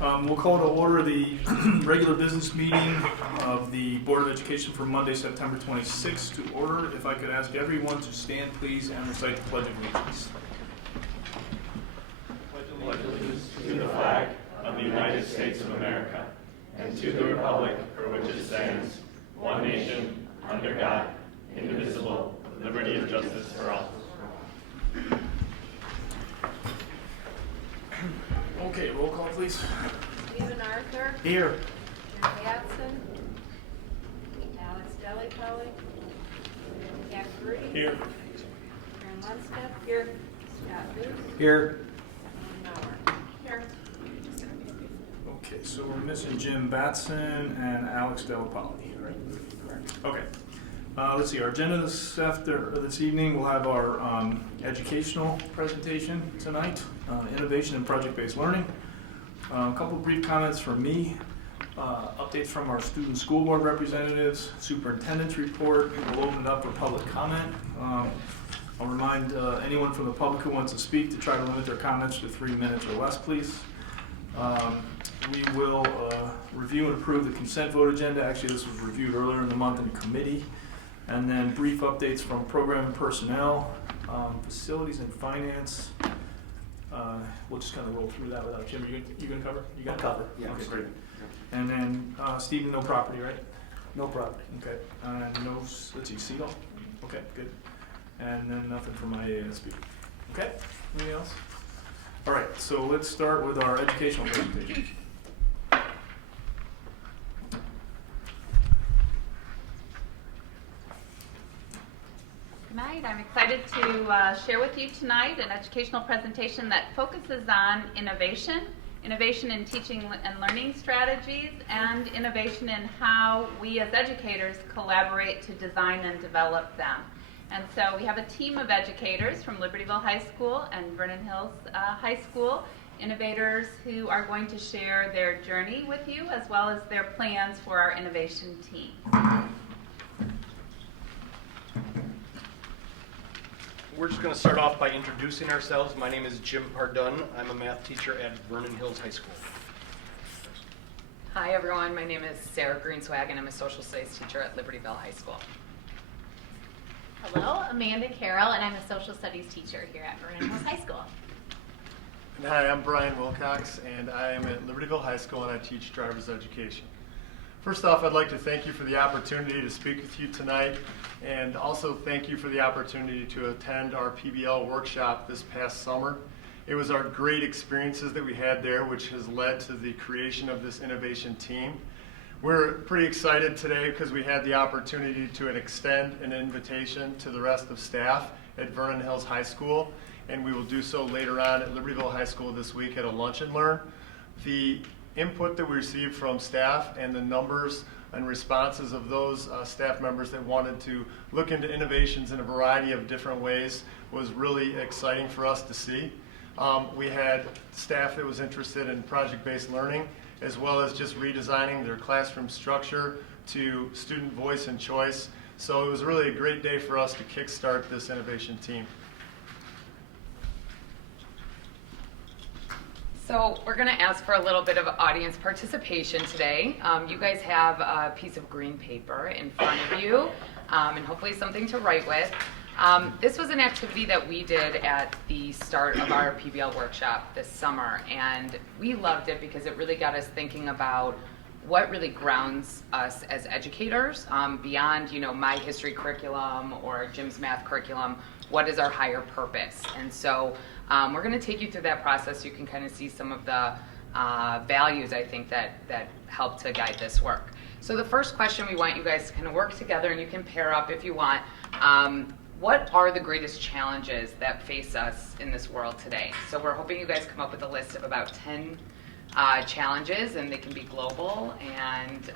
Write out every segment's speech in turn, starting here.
We'll call to order the regular business meeting of the Board of Education for Monday, September 26th to order. If I could ask everyone to stand, please, and recite the Pledge of Allegiance. Pledge allegiance to the flag of the United States of America and to the republic for which it stands, one nation, under God, indivisible, with liberty and justice for all. Okay, roll call, please. Stephen Arthur. Here. Jim Batson. Alex Delipoli. Jack Rudy. Here. Karen Lundstedt. Here. Scott Booth. Here. And Mauer. Here. Okay, so we're missing Jim Batson and Alex Delipoli, right? Correct. Okay. Let's see, our agenda this evening, we'll have our educational presentation tonight, innovation and project-based learning. A couple of brief comments from me, updates from our student school board representatives, superintendents report. We'll open it up for public comment. I'll remind anyone from the public who wants to speak to try to limit their comments to 3 minutes or less, please. We will review and approve the consent vote agenda. Actually, this was reviewed earlier in the month in committee. And then brief updates from program and personnel, facilities and finance. We'll just kind of roll through that without Jim. You gonna cover? You got cover? Yeah, okay, great. And then Stephen, no property, right? No property. Okay. No, let's see, Seagull. Okay, good. And then nothing from my ASB. Okay. Anything else? All right. So let's start with our educational presentation. Good night. I'm excited to share with you tonight an educational presentation that focuses on innovation in teaching and learning strategies, and innovation in how we as educators collaborate to design and develop them. And so we have a team of educators from Libertyville High School and Vernon Hills High School, innovators who are going to share their journey with you as well as their plans for our innovation team. We're just going to start off by introducing ourselves. My name is Jim Pardun. I'm a math teacher at Vernon Hills High School. Hi everyone, my name is Sarah Greenswag and I'm a social studies teacher at Libertyville High School. Hello, Amanda Carroll, and I'm a social studies teacher here at Vernon Hills High School. And hi, I'm Brian Wilcox, and I am at Libertyville High School, and I teach driver's education. First off, I'd like to thank you for the opportunity to speak with you tonight, and also thank you for the opportunity to attend our PBL workshop this past summer. It was our great experiences that we had there which has led to the creation of this innovation team. We're pretty excited today because we had the opportunity to extend an invitation to the rest of staff at Vernon Hills High School, and we will do so later on at Libertyville High School this week at a lunch and learn. The input that we received from staff and the numbers and responses of those staff members that wanted to look into innovations in a variety of different ways was really exciting for us to see. We had staff that was interested in project-based learning, as well as just redesigning their classroom structure to student voice and choice. So it was really a great day for us to kickstart this innovation team. So we're going to ask for a little bit of audience participation today. You guys have a piece of green paper in front of you and hopefully something to write with. This was an activity that we did at the start of our PBL workshop this summer, and we loved it because it really got us thinking about what really grounds us as educators beyond, my history curriculum or Jim's math curriculum. What is our higher purpose? And so we're going to take you through that process. You can kind of see some of the values, I think, that help to guide this work. So the first question, we want you guys to kind of work together, and you can pair up if you want. What are the greatest challenges that face us in this world today? So we're hoping you guys come up with a list of about 10 challenges, and they can be global. And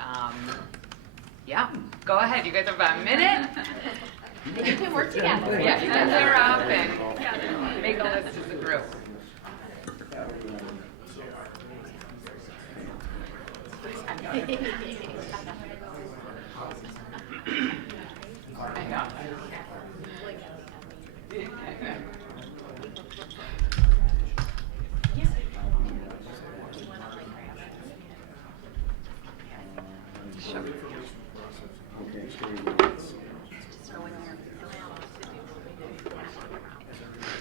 yeah, go ahead. You guys have about a minute. You can work together. Yeah, you can pair up and make a list as a group. Bishop. Okay, so we go.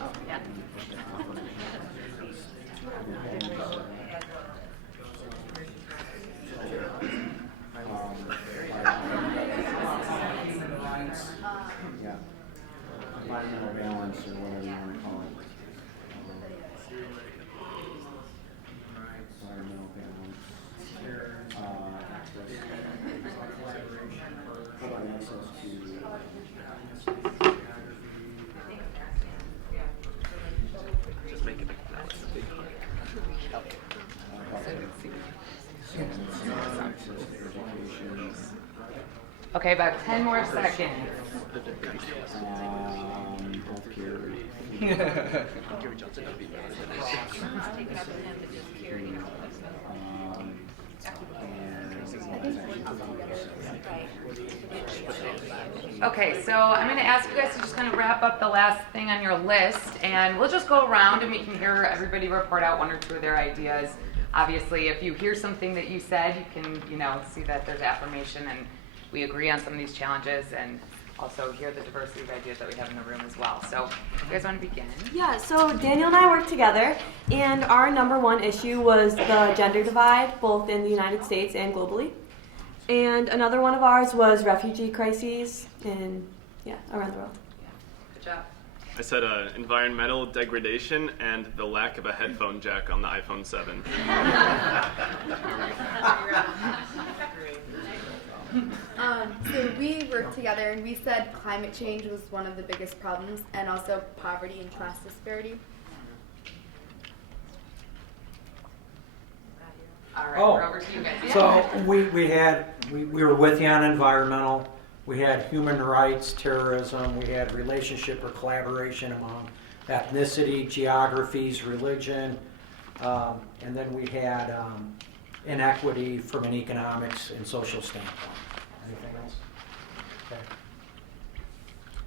Oh, yeah. Yeah. Environmental balance or whatever you want to call it. Environmental balance. How about access to Just make it big. Okay, about 10 more seconds. healthcare. Okay, so I'm going to ask you guys to just kind of wrap up the last thing on your list, and we'll just go around and we can hear everybody report out one or two of their ideas. Obviously, if you hear something that you said, you can, see that there's affirmation and we agree on some of these challenges, and also hear the diversity of ideas that we have in the room as well. So, you guys want to begin? Yeah, so Daniel and I worked together, and our number one issue was the gender divide, both in the United States and globally. And another one of ours was refugee crises around the world. Good job. I said environmental degradation and the lack of a headphone jack on the iPhone 7. So we worked together and we said climate change was one of the biggest problems, and also poverty and class disparity. All right, Oh, we're over to you guys. so we were with you on environmental. We had human rights, terrorism. We had relationship or collaboration among ethnicity, geographies, religion, and then we had inequity from an economics and social standpoint. Anything else?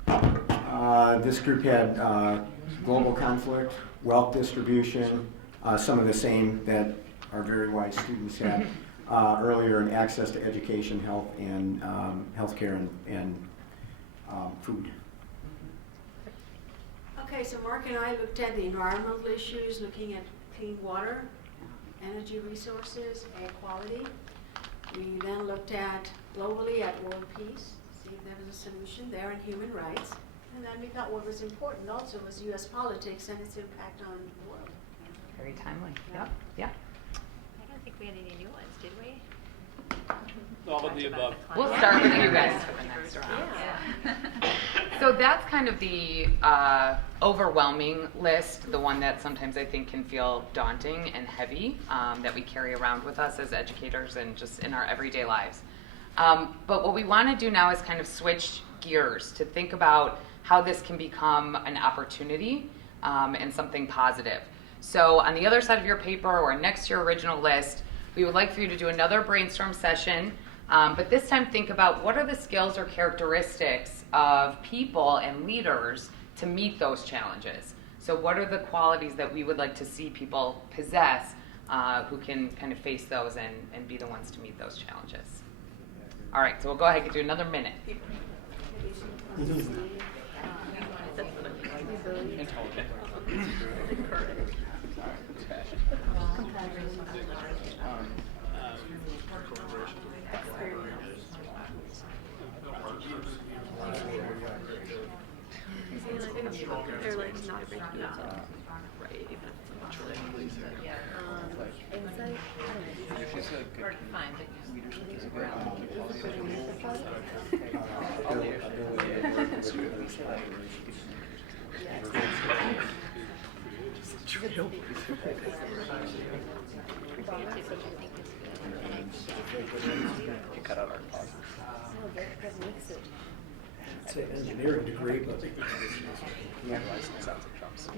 Okay. This group had global conflict, wealth distribution, some of the same that our very wise students had earlier, in access to education, health, and healthcare and food. Okay, so Mark and I looked at the environmental issues, looking at clean water, energy resources, air quality. We then looked at globally at world peace, see if there was a solution there, and human rights. And then we thought what was important also was U.S. politics and its impact on the world. Very timely. Yep. Yeah. I don't think we had any new ones, did we? All of the above. We'll start with you guys for the next round. Yeah. So that's kind of the overwhelming list, the one that sometimes I think can feel daunting and heavy, that we carry around with us as educators and just in our everyday lives. But what we want to do now is kind of switch gears to think about how this can become an opportunity and something positive. So on the other side of your paper or next to your original list, we would like for you to do another brainstorm session, but this time think about what are the skills or characteristics of people and leaders to meet those challenges. So what are the qualities that we would like to see people possess who can kind of face those and be the ones to meet those challenges? All right, so we'll go ahead and do another minute. They're like not a big deal. Right. Insight. Hard to find, You cut out our pauses. It's an engineering degree, but Yeah. Sounds like Trump's.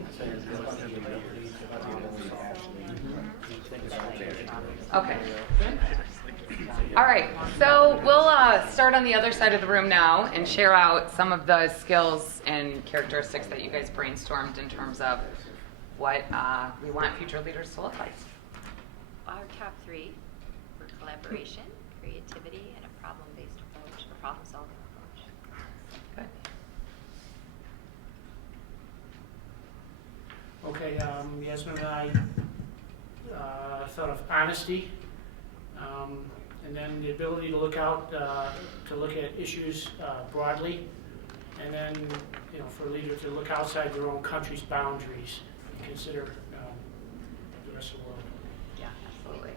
Okay. All right, so we'll start on the other side of the room now and share out some of the skills and characteristics that you guys brainstormed in terms of what we want future leaders to look like. Our top three were collaboration, creativity and a problem-based approach, a problem-solving approach. Good. Okay, Yasmin and I thought of honesty, and then the ability to look out, to look at issues broadly, and then, you know, for a leader to look outside their own country's boundaries and consider the rest of the world. Yeah, absolutely.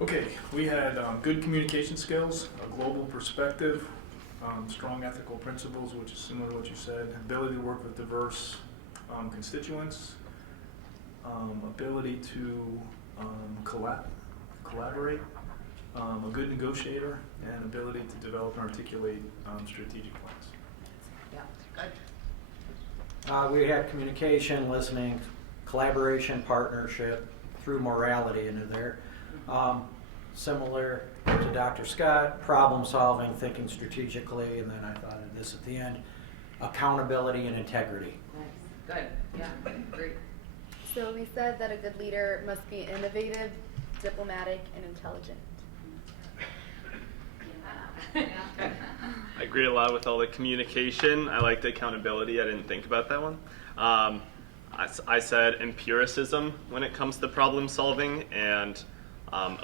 Okay, we had good communication skills, a global perspective, strong ethical principles, which is similar to what you said, ability to work with diverse constituents, ability to collaborate, a good negotiator, and ability to develop and articulate strategic plans. Yeah, good. We had communication, listening, collaboration, partnership, through morality into there. Similar to Dr. Scott, problem solving, thinking strategically, and then I thought of this at the end, accountability and integrity. Nice. Good. Yeah, great. So we said that a good leader must be innovative, diplomatic, and intelligent. I agree a lot with all the communication. I like the accountability. I didn't think about that one. I said empiricism when it comes to problem solving, and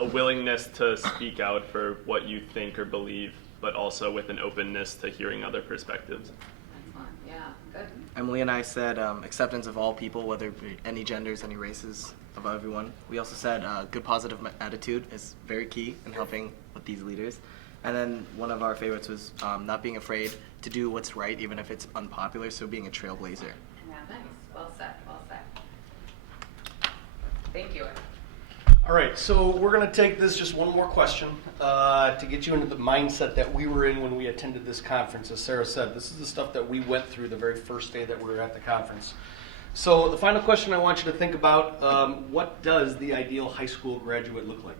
a willingness to speak out for what you think or believe, but also with an openness to hearing other perspectives. Excellent. Yeah, good. Emily and I said acceptance of all people, whether it be any genders, any races, of everyone. We also said good positive attitude is very key in helping with these leaders. And then one of our favorites was not being afraid to do what's right, even if it's unpopular, so being a trailblazer. Yeah, nice. Well said. Well said. Thank you. All right, so we're going to take this just one more question to get you into the mindset that we were in when we attended this conference. As Sarah said, this is the stuff that we went through the very first day that we were at the conference. So the final question I want you to think about, what does the ideal high school graduate look like?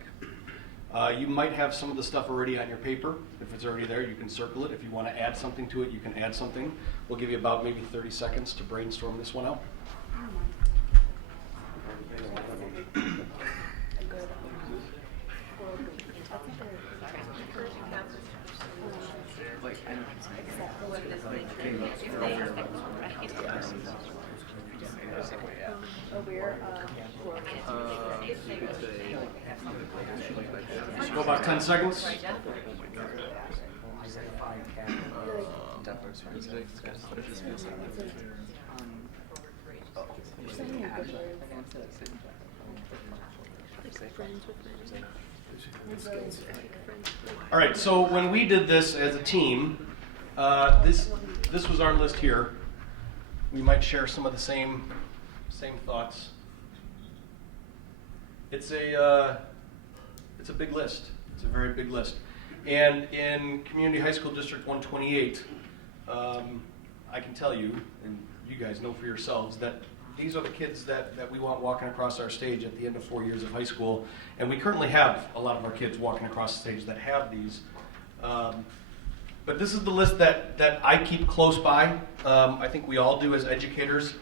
You might have some of the stuff already on your paper. If it's already there, you can circle it. If you want to add something to it, you can add something. We'll give you about maybe 30 seconds to brainstorm this one out. Let's go about 10 seconds. All right, so when we did this as a team, this was our list here. We might share some of the same thoughts. It's a big list. It's a very big list. And in Community High School District 128, I can tell you, and you guys know for yourselves, that these are the kids that we want walking across our stage at the end of 4 years of high school. And we currently have a lot of our kids walking across the stage that have these. But this is the list that I keep close by. I think we all do as educators.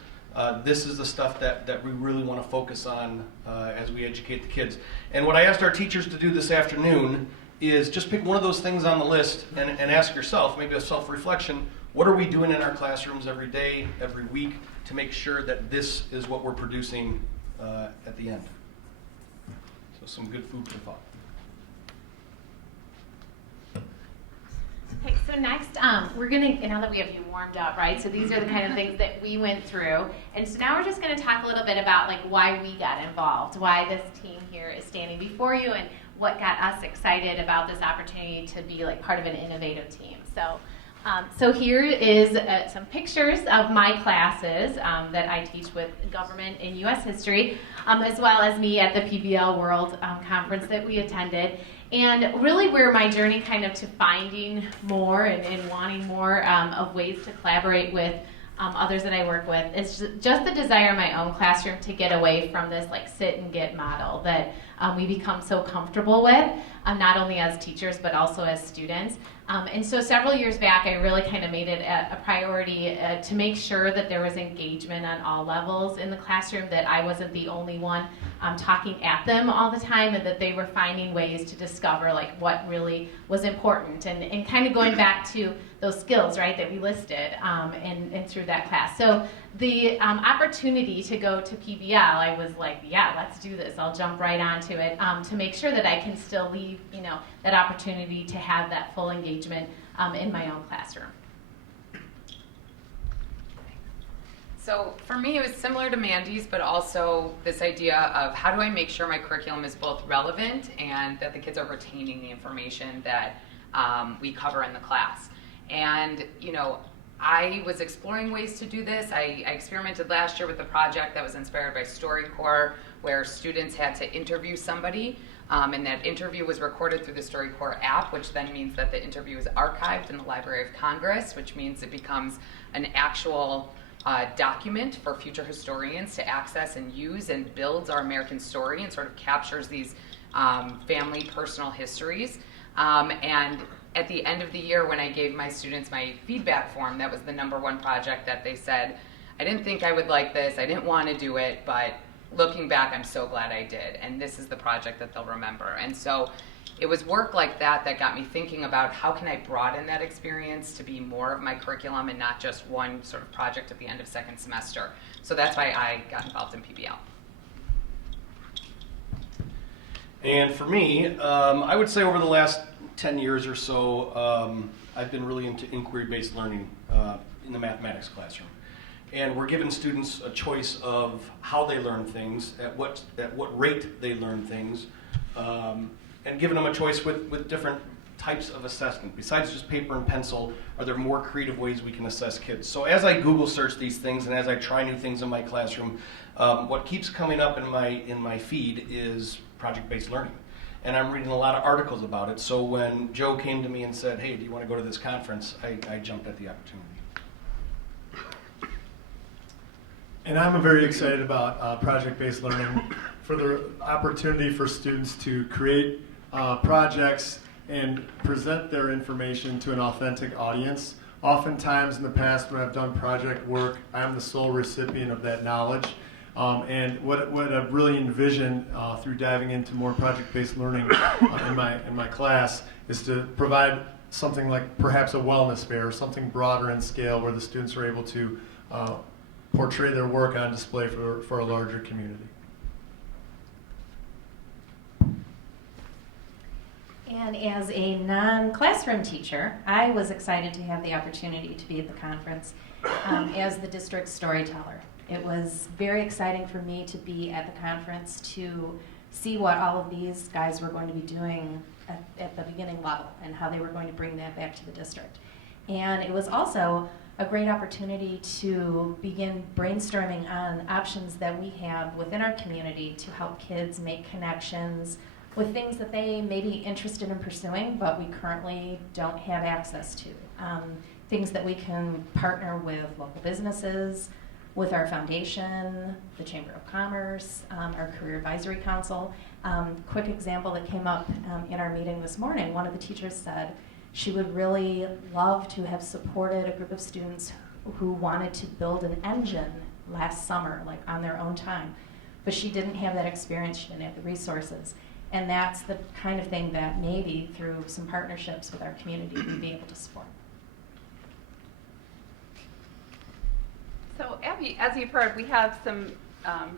This is the stuff that we really want to focus on as we educate the kids. And what I asked our teachers to do this afternoon is just pick one of those things on the list and ask yourself, maybe a self-reflection, what are we doing in our classrooms every day, every week, to make sure that this is what we're producing at the end. So some good food for thought. Okay, so next, we're gonna, now that we have you warmed up, right? So these are the kind of things that we went through. And so now we're just gonna talk a little bit about like why we got involved, why this team here is standing before you, and what got us excited about this opportunity to be like part of an innovative team. So here is some pictures of my classes that I teach with government and U.S. history, as well as me at the PBL World Conference that we attended. And really where my journey kind of to finding more and wanting more of ways to collaborate with others that I work with is just the desire in my own classroom to get away from this like sit and get model that we become so comfortable with, not only as teachers but also as students. And so several years back, I really kind of made it a priority to make sure that there was engagement on all levels in the classroom, that I wasn't the only one talking at them all the time, and that they were finding ways to discover like what really was important, and kind of going back to those skills, right, that we listed and through that class. So the opportunity to go to PBL, I was like, yeah, let's do this. I'll jump right onto it to make sure that I can still leave, you know, that opportunity to have that full engagement in my own classroom. So for me, it was similar to Mandy's, but also this idea of how do I make sure my curriculum is both relevant and that the kids are retaining the information that we cover in the class. And, you know, I was exploring ways to do this. I experimented last year with a project that was inspired by StoryCorps, where students had to interview somebody, and that interview was recorded through the StoryCorps app, which then means that the interview is archived in the Library of Congress, which means it becomes an actual document for future historians to access and use, and builds our American story and sort of captures these family personal histories. And at the end of the year, when I gave my students my feedback form, that was the #1 project that they said, I didn't think I would like this, I didn't want to do it, but looking back, I'm so glad I did. And this is the project that they'll remember. And so it was work like that that got me thinking about how can I broaden that experience to be more of my curriculum and not just one sort of project at the end of second semester. So that's why I got involved in PBL. And for me, I would say over the last 10 years or so, I've been really into inquiry-based learning in the mathematics classroom. And we're giving students a choice of how they learn things, at what rate they learn things, and giving them a choice with different types of assessment. Besides just paper and pencil, are there more creative ways we can assess kids? So as I Google search these things and as I try new things in my classroom, what keeps coming up in my feed is project-based learning. And I'm reading a lot of articles about it. So when Joe came to me and said, hey, do you want to go to this conference, I jumped at the opportunity. And I'm very excited about project-based learning for the opportunity for students to create projects and present their information to an authentic audience. Oftentimes in the past when I've done project work, I'm the sole recipient of that knowledge. And what I've really envisioned through diving into more project-based learning in my class is to provide something like perhaps a wellness fair or something broader in scale where the students are able to portray their work on display for a larger community. And as a non-classroom teacher, I was excited to have the opportunity to be at the conference as the district's storyteller. It was very exciting for me to be at the conference to see what all of these guys were going to be doing at the beginning level and how they were going to bring that back to the district. And it was also a great opportunity to begin brainstorming on options that we have within our community to help kids make connections with things that they may be interested in pursuing, but we currently don't have access to. Things that we can partner with local businesses, with our foundation, the Chamber of Commerce, our Career Advisory Council. Quick example that came up in our meeting this morning, one of the teachers said she would really love to have supported a group of students who wanted to build an engine last summer, like on their own time. But she didn't have that experience, she didn't have the resources. And that's the kind of thing that maybe through some partnerships with our community we'd be able to support. So Abby, as you've heard, we have some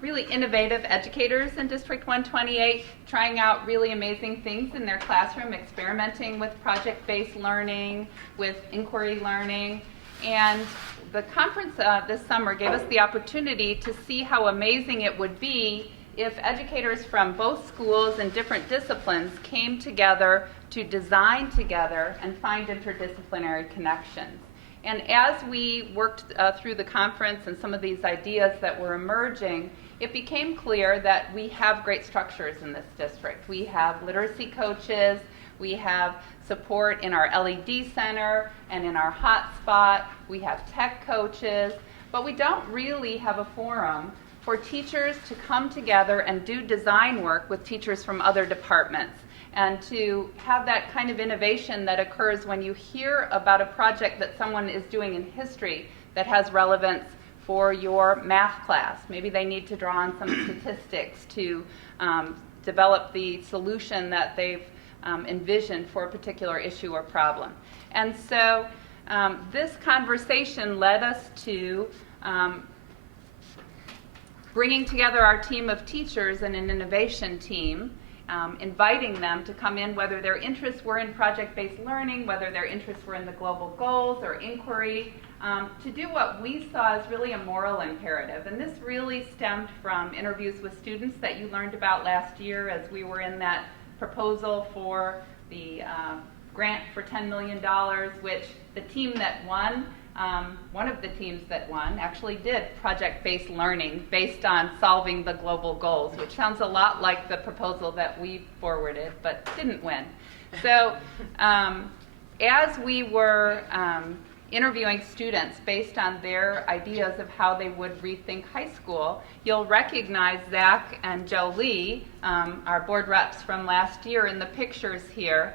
really innovative educators in District 128 trying out really amazing things in their classroom, experimenting with project-based learning, with inquiry learning. And the conference this summer gave us the opportunity to see how amazing it would be if educators from both schools and different disciplines came together to design together and find interdisciplinary connections. And as we worked through the conference and some of these ideas that were emerging, it became clear that we have great structures in this district. We have literacy coaches, we have support in our LED center and in our hotspot, we have tech coaches, but we don't really have a forum for teachers to come together and do design work with teachers from other departments. and to have that kind of innovation that occurs when you hear about a project that someone is doing in history that has relevance for your math class. Maybe they need to draw on some statistics to develop the solution that they've envisioned for a particular issue or problem. And so this conversation led us to bringing together our team of teachers and an innovation team, inviting them to come in, whether their interests were in project-based learning, whether their interests were in the global goals or inquiry, to do what we saw as really a moral imperative. And this really stemmed from interviews with students that you learned about last year as we were in that proposal for the grant for $10 million, which the team that won, one of the teams that won, actually did project-based learning based on solving the global goals, which sounds a lot like the proposal that we forwarded but didn't win. So as we were interviewing students based on their ideas of how they would rethink high school, you'll recognize Zach and Jolie, our board reps from last year in the pictures here.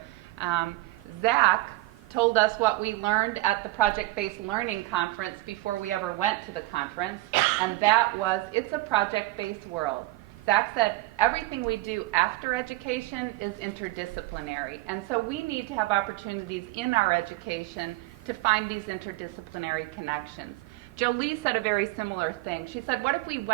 Zach told us what we learned at the project-based learning conference before we ever went to the conference, and that was, it's a project-based world. Zach said everything we do after education is interdisciplinary, and so we need to have opportunities in our education to find these interdisciplinary connections. Jolie said a very similar thing. She said, what if we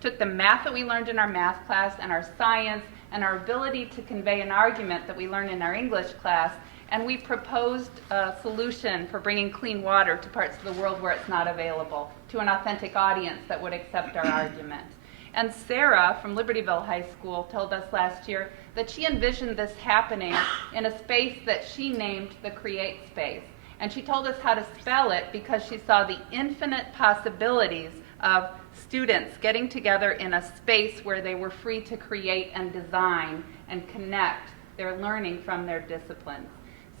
took the math that we learned in our math class and our science and our ability to convey an argument that we learned in our English class, and we proposed a solution for bringing clean water to parts of the world where it's not available, to an authentic audience that would accept our argument. And Sarah from Libertyville High School told us last year that she envisioned this happening in a space that she named the Create Space. And she told us how to spell it because she saw the infinite possibilities of students getting together in a space where they were free to create and design and connect their learning from their disciplines.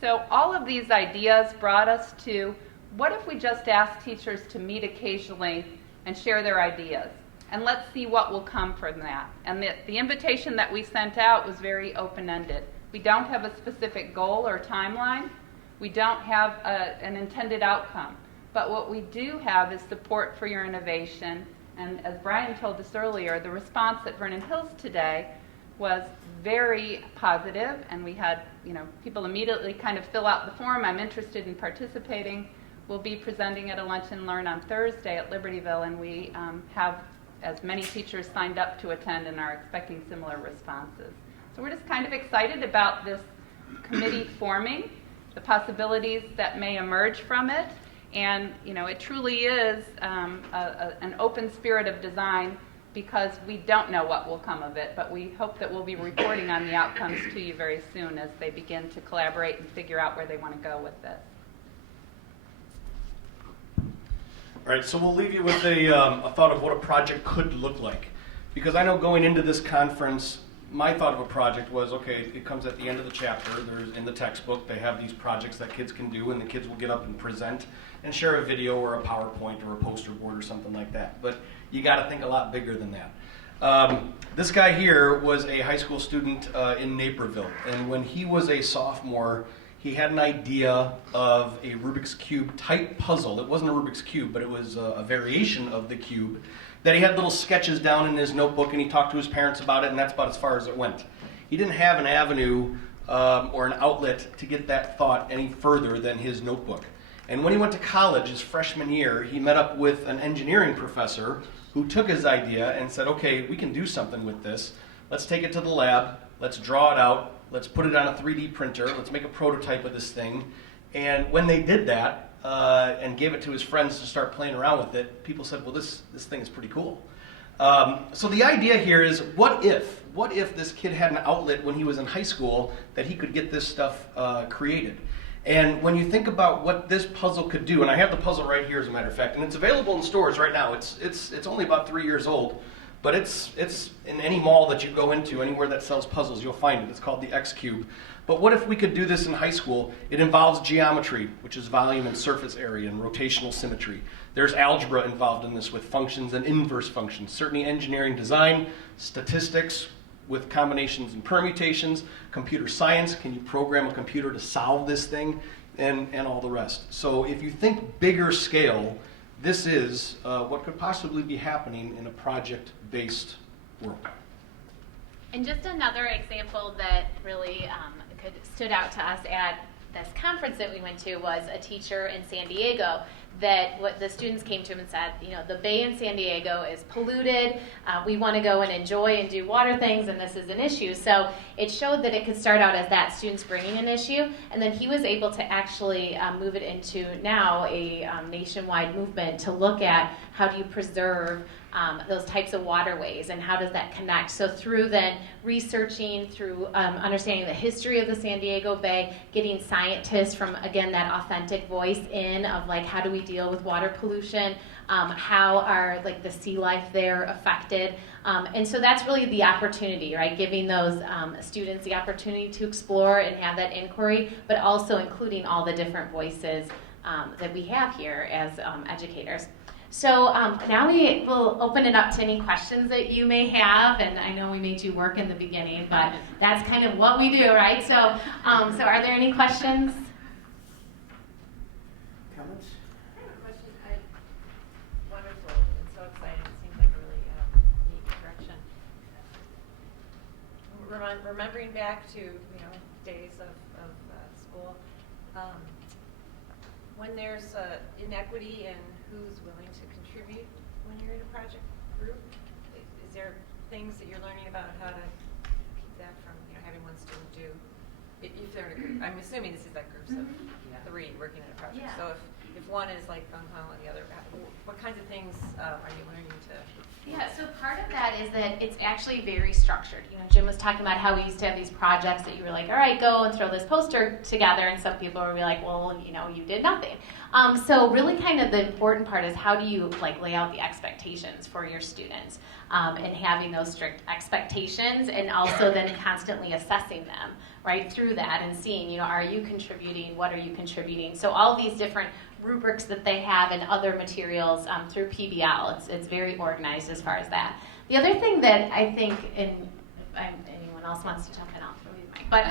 So all of these ideas brought us to, what if we just ask teachers to meet occasionally and share their ideas? And let's see what will come from that. And the invitation that we sent out was very open-ended. We don't have a specific goal or timeline. We don't have an intended outcome. But what we do have is support for your innovation. And as Brian told us earlier, the response at Vernon Hills today was very positive, and we had people immediately kind of fill out the form, I'm interested in participating. We'll be presenting at a Lunch and Learn on Thursday at Libertyville, and we have as many teachers signed up to attend and are expecting similar responses. So we're just kind of excited about this committee forming, the possibilities that may emerge from it, and it truly is an open spirit of design, because we don't know what will come of it, but we hope that we'll be reporting on the outcomes to you very soon as they begin to collaborate and figure out where they want to go with this. All right, so we'll leave you with a thought of what a project could look like. Because I know going into this conference, my thought of a project was, okay, it comes at the end of the chapter. There's in the textbook, they have these projects that kids can do, and the kids will get up and present and share a video or a PowerPoint or a poster board or something like that. But you got to think a lot bigger than that. This guy here was a high school student in Naperville, and when he was a sophomore, he had an idea of a Rubik's Cube type puzzle. It wasn't a Rubik's Cube, but it was a variation of the cube that he had little sketches down in his notebook, and he talked to his parents about it, and that's about as far as it went. He didn't have an avenue or an outlet to get that thought any further than his notebook. And when he went to college his freshman year, he met up with an engineering professor who took his idea and said, okay, we can do something with this. Let's take it to the lab. Let's draw it out. Let's put it on a 3D printer. Let's make a prototype of this thing. And when they did that and gave it to his friends to start playing around with it, people said, well, this thing is pretty cool. So the idea here is, what if this kid had an outlet when he was in high school that he could get this stuff created? And when you think about what this puzzle could do, and I have the puzzle right here as a matter of fact, and it's available in stores right now. It's only about 3 years old, but it's in any mall that you go into, anywhere that sells puzzles, you'll find it. It's called the X Cube. But what if we could do this in high school? It involves geometry, which is volume and surface area, and rotational symmetry. There's algebra involved in this with functions and inverse functions, certainly engineering design, statistics, with combinations and permutations, computer science, can you program a computer to solve this thing, and all the rest. So if you think bigger scale, this is what could possibly be happening in a project-based world. And just another example that really stood out to us at this conference that we went to was a teacher in San Diego that what the students came to him and said, you know, the bay in San Diego is polluted, we want to go and enjoy and do water things, and this is an issue. So it showed that it could start out as that students bringing an issue, and then he was able to actually move it into now a nationwide movement to look at how do you preserve those types of waterways and how does that connect. So through then researching, through understanding the history of the San Diego Bay, getting scientists from, again, that authentic voice in of like how do we deal with water pollution, how are like the sea life there affected. And so that's really the opportunity, right? Giving those students the opportunity to explore and have that inquiry, but also including all the different voices that we have here as educators. So now we will open it up to any questions that you may have, and I know we made you work in the beginning, but that's kind of what we do, right? So, so are there any questions? Comments? I have a question. Wonderful and so exciting. It seems like a really neat direction. Remembering back to days of school, when there's inequity in who's willing to contribute when you're in a project group, is there things that you're learning about how to keep that from having one student do? If they're in a group, I'm assuming this is like groups of 3 working in a project. Yeah. So if one is like gung ho and the other, what kinds of things are you learning to? Yeah, so part of that is that it's actually very structured. Jim was talking about how we used to have these projects that you were like, all right, go and throw this poster together, and some people would be like, well, you did nothing. So really kind of the important part is how do you like lay out the expectations for your students and having those strict expectations, and also then constantly assessing them right through that and seeing, are you contributing, what are you contributing? So all these different rubrics that they have and other materials through PBL. It's very organized as far as that. The other thing that I think, and anyone else wants to jump in, I'll throw you the mic, but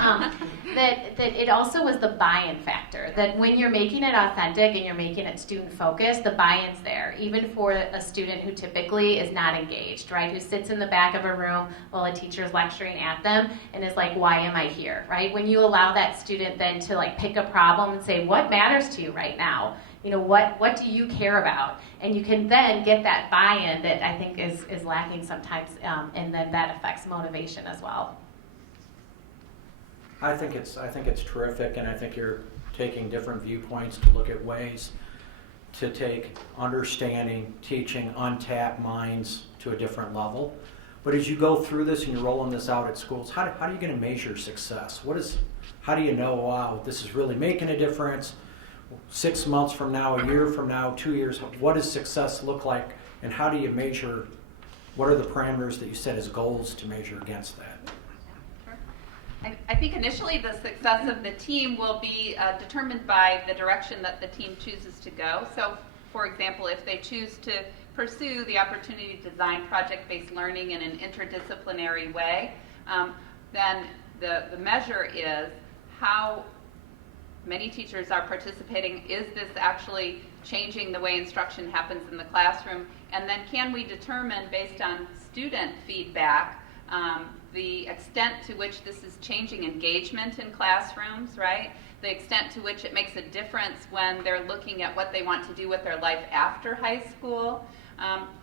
that it also was the buy-in factor, that when you're making it authentic and you're making it student-focused, the buy-in's there, even for a student who typically is not engaged, right, who sits in the back of a room while a teacher's lecturing at them and is like, why am I here, right? When you allow that student then to like pick a problem and say, what matters to you right now? What do you care about? And you can then get that buy-in that I think is lacking sometimes, and then that affects motivation as well. I think it's terrific, and I think you're taking different viewpoints to look at ways to take understanding, teaching, untapped minds to a different level. But as you go through this and you're rolling this out at schools, how are you going to measure success? How do you know, wow, this is really making a difference? 6 months from now, a year from now, 2 years, what does success look like, and how do you measure, what are the parameters that you set as goals to measure against that? Sure. I think initially the success of the team will be determined by the direction that the team chooses to go. So, for example, if they choose to pursue the opportunity to design project-based learning in an interdisciplinary way, then the measure is how many teachers are participating. Is this actually changing the way instruction happens in the classroom? And then can we determine, based on student feedback, the extent to which this is changing engagement in classrooms, right? The extent to which it makes a difference when they're looking at what they want to do with their life after high school.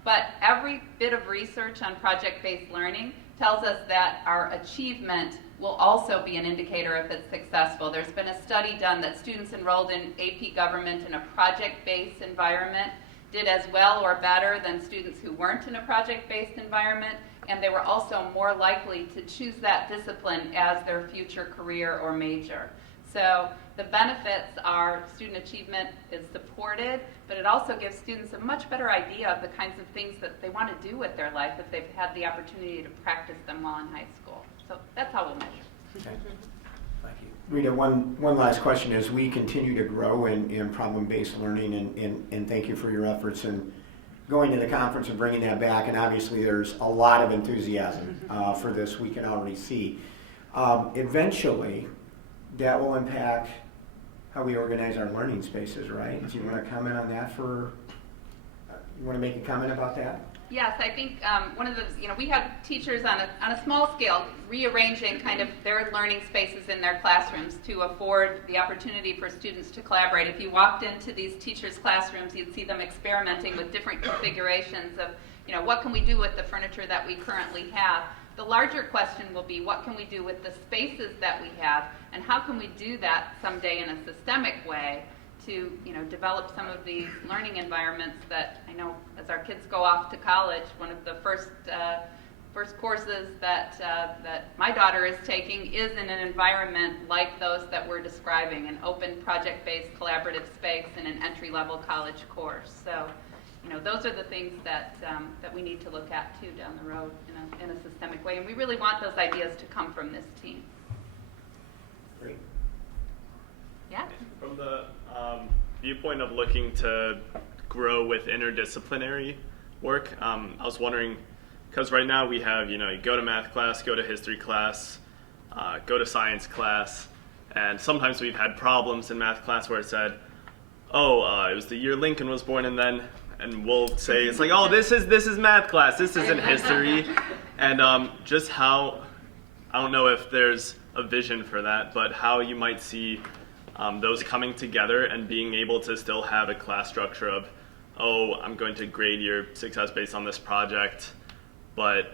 But every bit of research on project-based learning tells us that our achievement will also be an indicator if it's successful. There's been a study done that students enrolled in AP Government in a project-based environment did as well or better than students who weren't in a project-based environment, and they were also more likely to choose that discipline as their future career or major. So the benefits are student achievement is supported, but it also gives students a much better idea of the kinds of things that they want to do with their life if they've had the opportunity to practice them while in high school. So that's how we'll measure. Okay. Thank you. Rita, one last question. As we continue to grow in problem-based learning, and thank you for your efforts in going to the conference and bringing that back, and obviously there's a lot of enthusiasm for this, we can already see. Eventually, that will impact how we organize our learning spaces, right? Do you want to comment on that you want to make a comment about that? Yes, I think one of the, we have teachers on a small scale rearranging kind of their learning spaces in their classrooms to afford the opportunity for students to collaborate. If you walked into these teachers' classrooms, you'd see them experimenting with different configurations of, what can we do with the furniture that we currently have. The larger question will be, what can we do with the spaces that we have, and how can we do that someday in a systemic way to develop some of these learning environments that I know as our kids go off to college, one of the first courses that my daughter is taking is in an environment like those that we're describing, an open project-based collaborative space in an entry-level college course. So those are the things that we need to look at too down the road in a systemic way, and we really want those ideas to come from this team. Great. Yeah. From the viewpoint of looking to grow with interdisciplinary work, I was wondering, because right now we have, you go to math class, go to history class, go to science class, and sometimes we've had problems in math class where it said, it was the year Lincoln was born, and we'll say, it's like, this is math class, this isn't history, and just how, I don't know if there's a vision for that, but how you might see those coming together and being able to still have a class structure of, I'm going to grade your success based on this project, but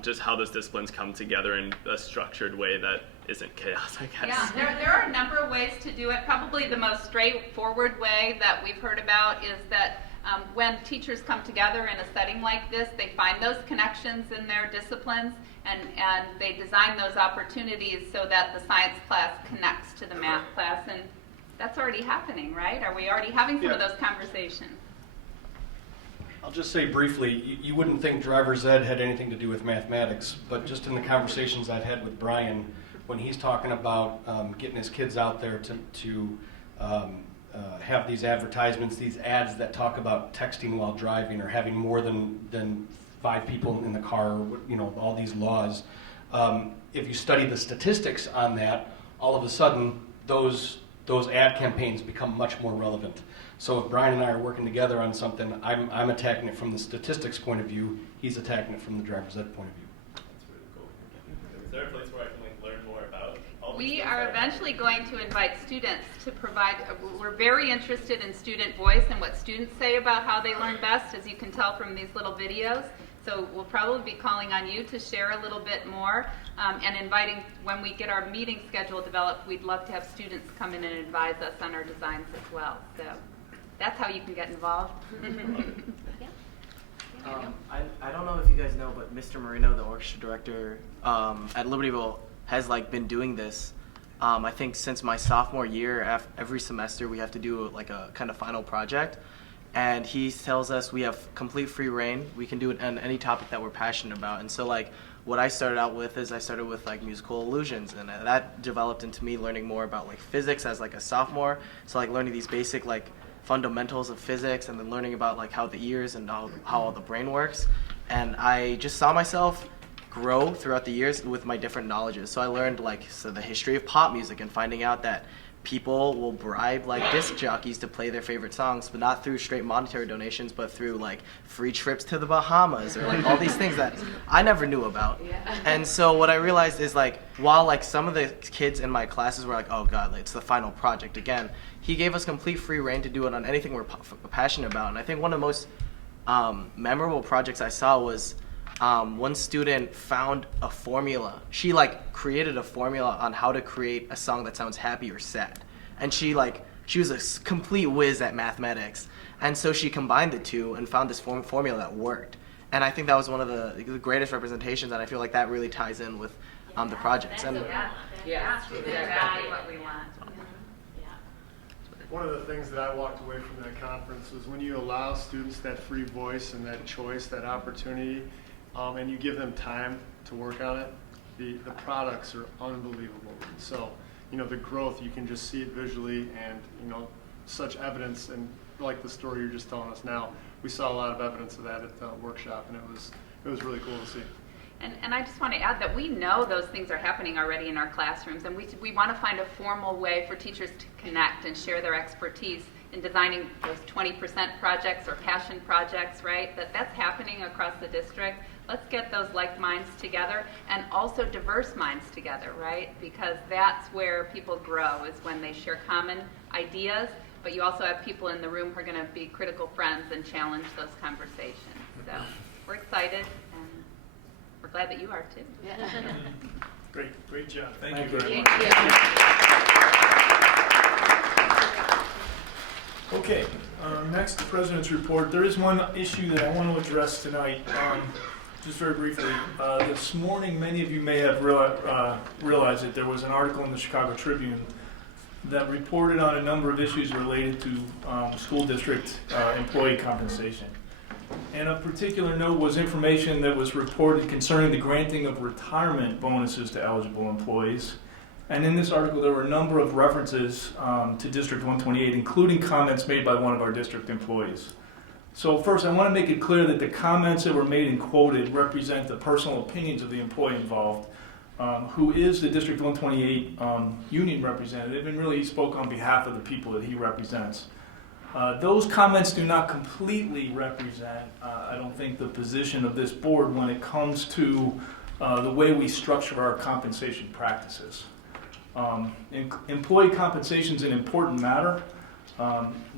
just how those disciplines come together in a structured way that isn't chaos, I guess. Yeah, there are a number of ways to do it. Probably the most straightforward way that we've heard about is that when teachers come together in a setting like this, they find those connections in their disciplines and they design those opportunities so that the science class connects to the math class. And that's already happening, right? Are we already having some of those conversations? I'll just say briefly, you wouldn't think driver's ed had anything to do with mathematics, but just in the conversations I've had with Brian, when he's talking about getting his kids out there to have these advertisements, these ads that talk about texting while driving or having more than 5 people in the car, all these laws. If you study the statistics on that, all of a sudden those ad campaigns become much more relevant. So if Brian and I are working together on something, I'm attacking it from the statistics point of view, he's attacking it from the driver's ed point of view. That's really cool. Is there a place where I can learn more about all We these are things? eventually going to invite students to provide, we're very interested in student voice and what students say about how they learn best, as you can tell from these little videos. So we'll probably be calling on you to share a little bit more and inviting, when we get our meeting schedule developed, we'd love to have students come in and advise us on our designs as well. So that's how you can get involved. I don't know if you guys know, but Mr. Marino, the orchestra director at Libertyville, has been doing this. I think since my sophomore year, every semester we have to do a kind of final project, and he tells us we have complete free reign. We can do it on any topic that we're passionate about. And so what I started out with is I started with musical illusions, and that developed into me learning more about physics as a sophomore. So learning these basic fundamentals of physics, and then learning about how the ears and how all the brain works. And I just saw myself grow throughout the years with my different knowledges. So I learned the history of pop music and finding out that people will bribe disc jockeys to play their favorite songs, but not through straight monetary donations, but through free trips to the Bahamas or all these things that I never knew about. And so what I realized is while some of the kids in my classes were oh god, it's the final project again, he gave us complete free reign to do it on anything we're passionate about. And I think one of the most memorable projects I saw was one student found a formula. She created a formula on how to create a song that sounds happy or sad. And she was a complete whiz at mathematics. And so she combined the two and found this formula that worked. And I think that was one of the greatest representations, and I feel that really ties in with the projects. And That's exactly what we want. One of the things that I walked away from that conference was when you allow students that free voice and that choice, that opportunity, and you give them time to work on it, the products are unbelievable. So, the growth, you can just see it visually, and, such evidence, and like the story you're just telling us now. We saw a lot of evidence of that at the workshop, and it was really cool to see. And I just want to add that we know those things are happening already in our classrooms, and we want to find a formal way for teachers to connect and share their expertise in designing those 20% projects or passion projects, right? That's happening across the district. Let's get those like minds together, and also diverse minds together, right? Because that's where people grow, is when they share common ideas, but you also have people in the room who are going to be critical friends and challenge those conversations. So we're excited, and we're glad that you are too. Great job. Thank you very Thank much. Okay, next, the President's Report. There is one issue that I want to address tonight, just very briefly. This morning, many of you may have realized that there was an article in the Chicago Tribune that reported on a number of issues related to school district employee compensation. And of particular note was information that was reported concerning the granting of retirement bonuses to eligible employees. And in this article, there were a number of references to District 128, including comments made by one of our district employees. So first, I want to make it clear that the comments that were made and quoted represent the personal opinions of the employee involved, who is the District 128 union representative, and really he spoke on behalf of the people that he represents. Those comments do not completely represent, I don't think, the position of this board when it comes to the way we structure our compensation practices. Employee compensation is an important matter.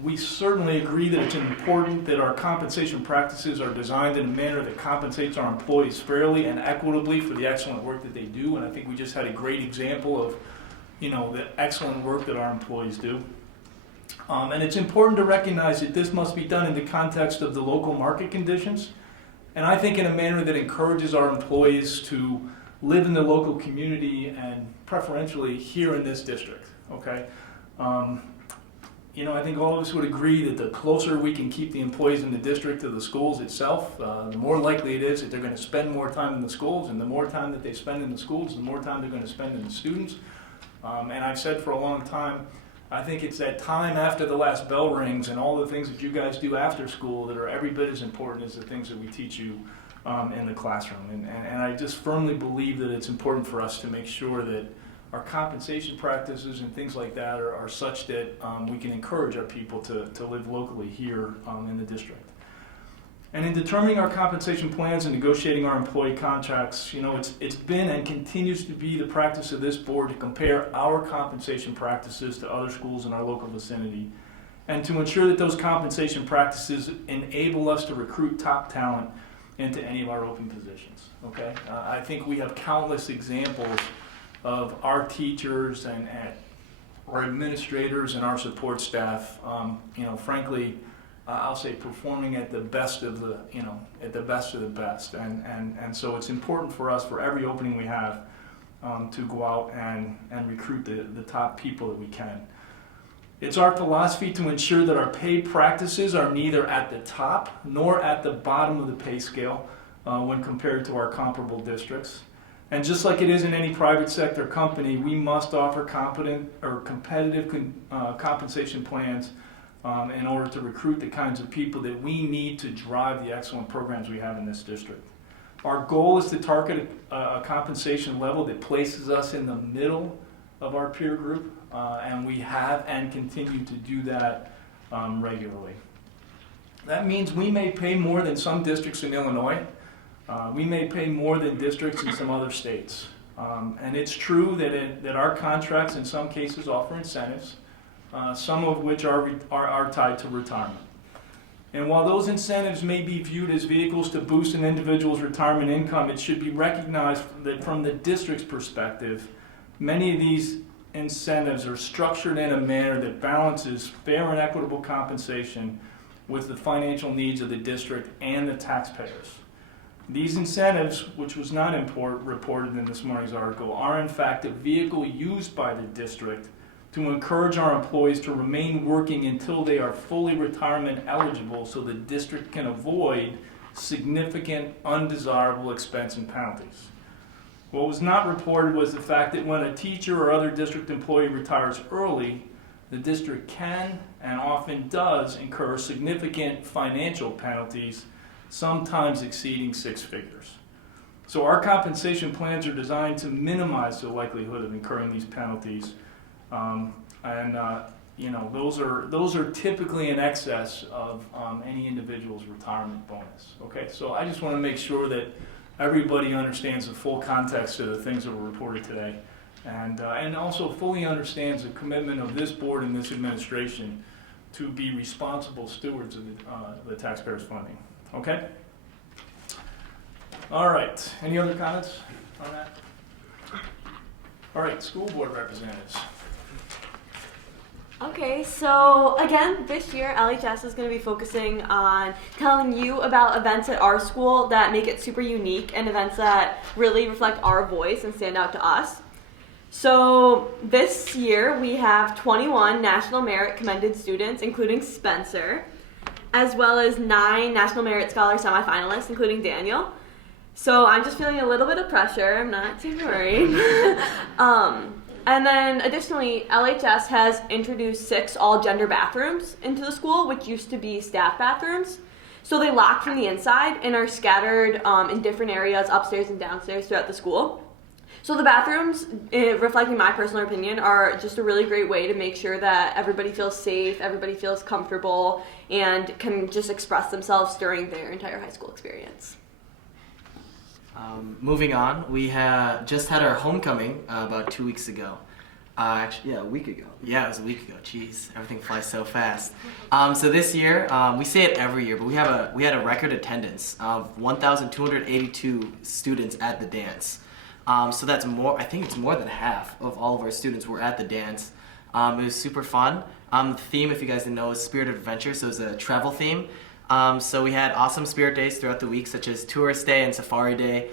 We certainly agree that it's important that our compensation practices are designed in a manner that compensates our employees fairly and equitably for the excellent work that they do, and I think we just had a great example of, the excellent work that our employees do. And it's important to recognize that this must be done in the context of the local market conditions, and I think in a manner that encourages our employees to live in the local community and preferentially here in this district, okay? I think all of us would agree that the closer we can keep the employees in the district to the schools itself, the more likely it is that they're going to spend more time in the schools, and the more time that they spend in the schools, the more time they're going to spend in the students. And I've said for a long time, I think it's that time after the last bell rings and all the things that you guys do after school that are every bit as important as the things that we teach you in the classroom. And I just firmly believe that it's important for us to make sure that our compensation practices and things like that are such that we can encourage our people to live locally here in the district. And in determining our compensation plans and negotiating our employee contracts, it's been and continues to be the practice of this board to compare our compensation practices to other schools in our local vicinity, and to ensure that those compensation practices enable us to recruit top talent into any of our open positions. Okay, I think we have countless examples of our teachers and our administrators and our support staff, frankly, I'll say performing at the best of the, at the best of the best. And so it's important for us, for every opening we have, to go out and recruit the top people that we can. It's our philosophy to ensure that our pay practices are neither at the top nor at the bottom of the pay scale when compared to our comparable districts. And just like it is in any private sector company, we must offer competent or competitive compensation plans in order to recruit the kinds of people that we need to drive the excellent programs we have in this district. Our goal is to target a compensation level that places us in the middle of our peer group, and we have and continue to do that regularly. That means we may pay more than some districts in Illinois. We may pay more than districts in some other states. And it's true that our contracts in some cases offer incentives, some of which are tied to retirement. And while those incentives may be viewed as vehicles to boost an individual's retirement income, it should be recognized that from the district's perspective, many of these incentives are structured in a manner that balances fair and equitable compensation with the financial needs of the district and the taxpayers. These incentives, which was not reported in this morning's article, are in fact a vehicle used by the district to encourage our employees to remain working until they are fully retirement eligible so the district can avoid significant undesirable expense and penalties. What was not reported was the fact that when a teacher or other district employee retires early, the district can and often does incur significant financial penalties, sometimes exceeding 6 figures. So our compensation plans are designed to minimize the likelihood of incurring these penalties, those are typically in excess of any individual's retirement bonus. Okay, so I just want to make sure that everybody understands the full context of the things that were reported today, and also fully understands the commitment of this board and this administration to be responsible stewards of the taxpayers' funding. Okay? All right. Any other comments on that? All right, school board representatives. Okay, so again, this year LHS is going to be focusing on telling you about events at our school that make it super unique and events that really reflect our voice and stand out to us. So this year we have 21 National Merit Commended students, including Spencer, as well as 9 National Merit Scholar semifinalists, including Daniel. So I'm just feeling a little bit of pressure. I'm not too worried. And then additionally, LHS has introduced 6 all-gender bathrooms into the school, which used to be staff bathrooms. So they lock from the inside and are scattered in different areas upstairs and downstairs throughout the school. So the bathrooms, reflecting my personal opinion, are just a really great way to make sure that everybody feels safe, everybody feels comfortable, and can just express themselves during their entire high school experience. Moving on, we just had our homecoming about 2 weeks ago. Actually, yeah, a week ago. Yeah, it was a week ago. Jeez, everything flies so fast. So this year, we say it every year, but we had a record attendance of 1,282 students at the dance. So that's more. I think it's more than half of all of our students were at the dance. It was super fun. The theme, if you guys didn't know, is Spirit of Adventure, so it's a travel theme. So we had awesome spirit days throughout the week, such as Tourist Day and Safari Day,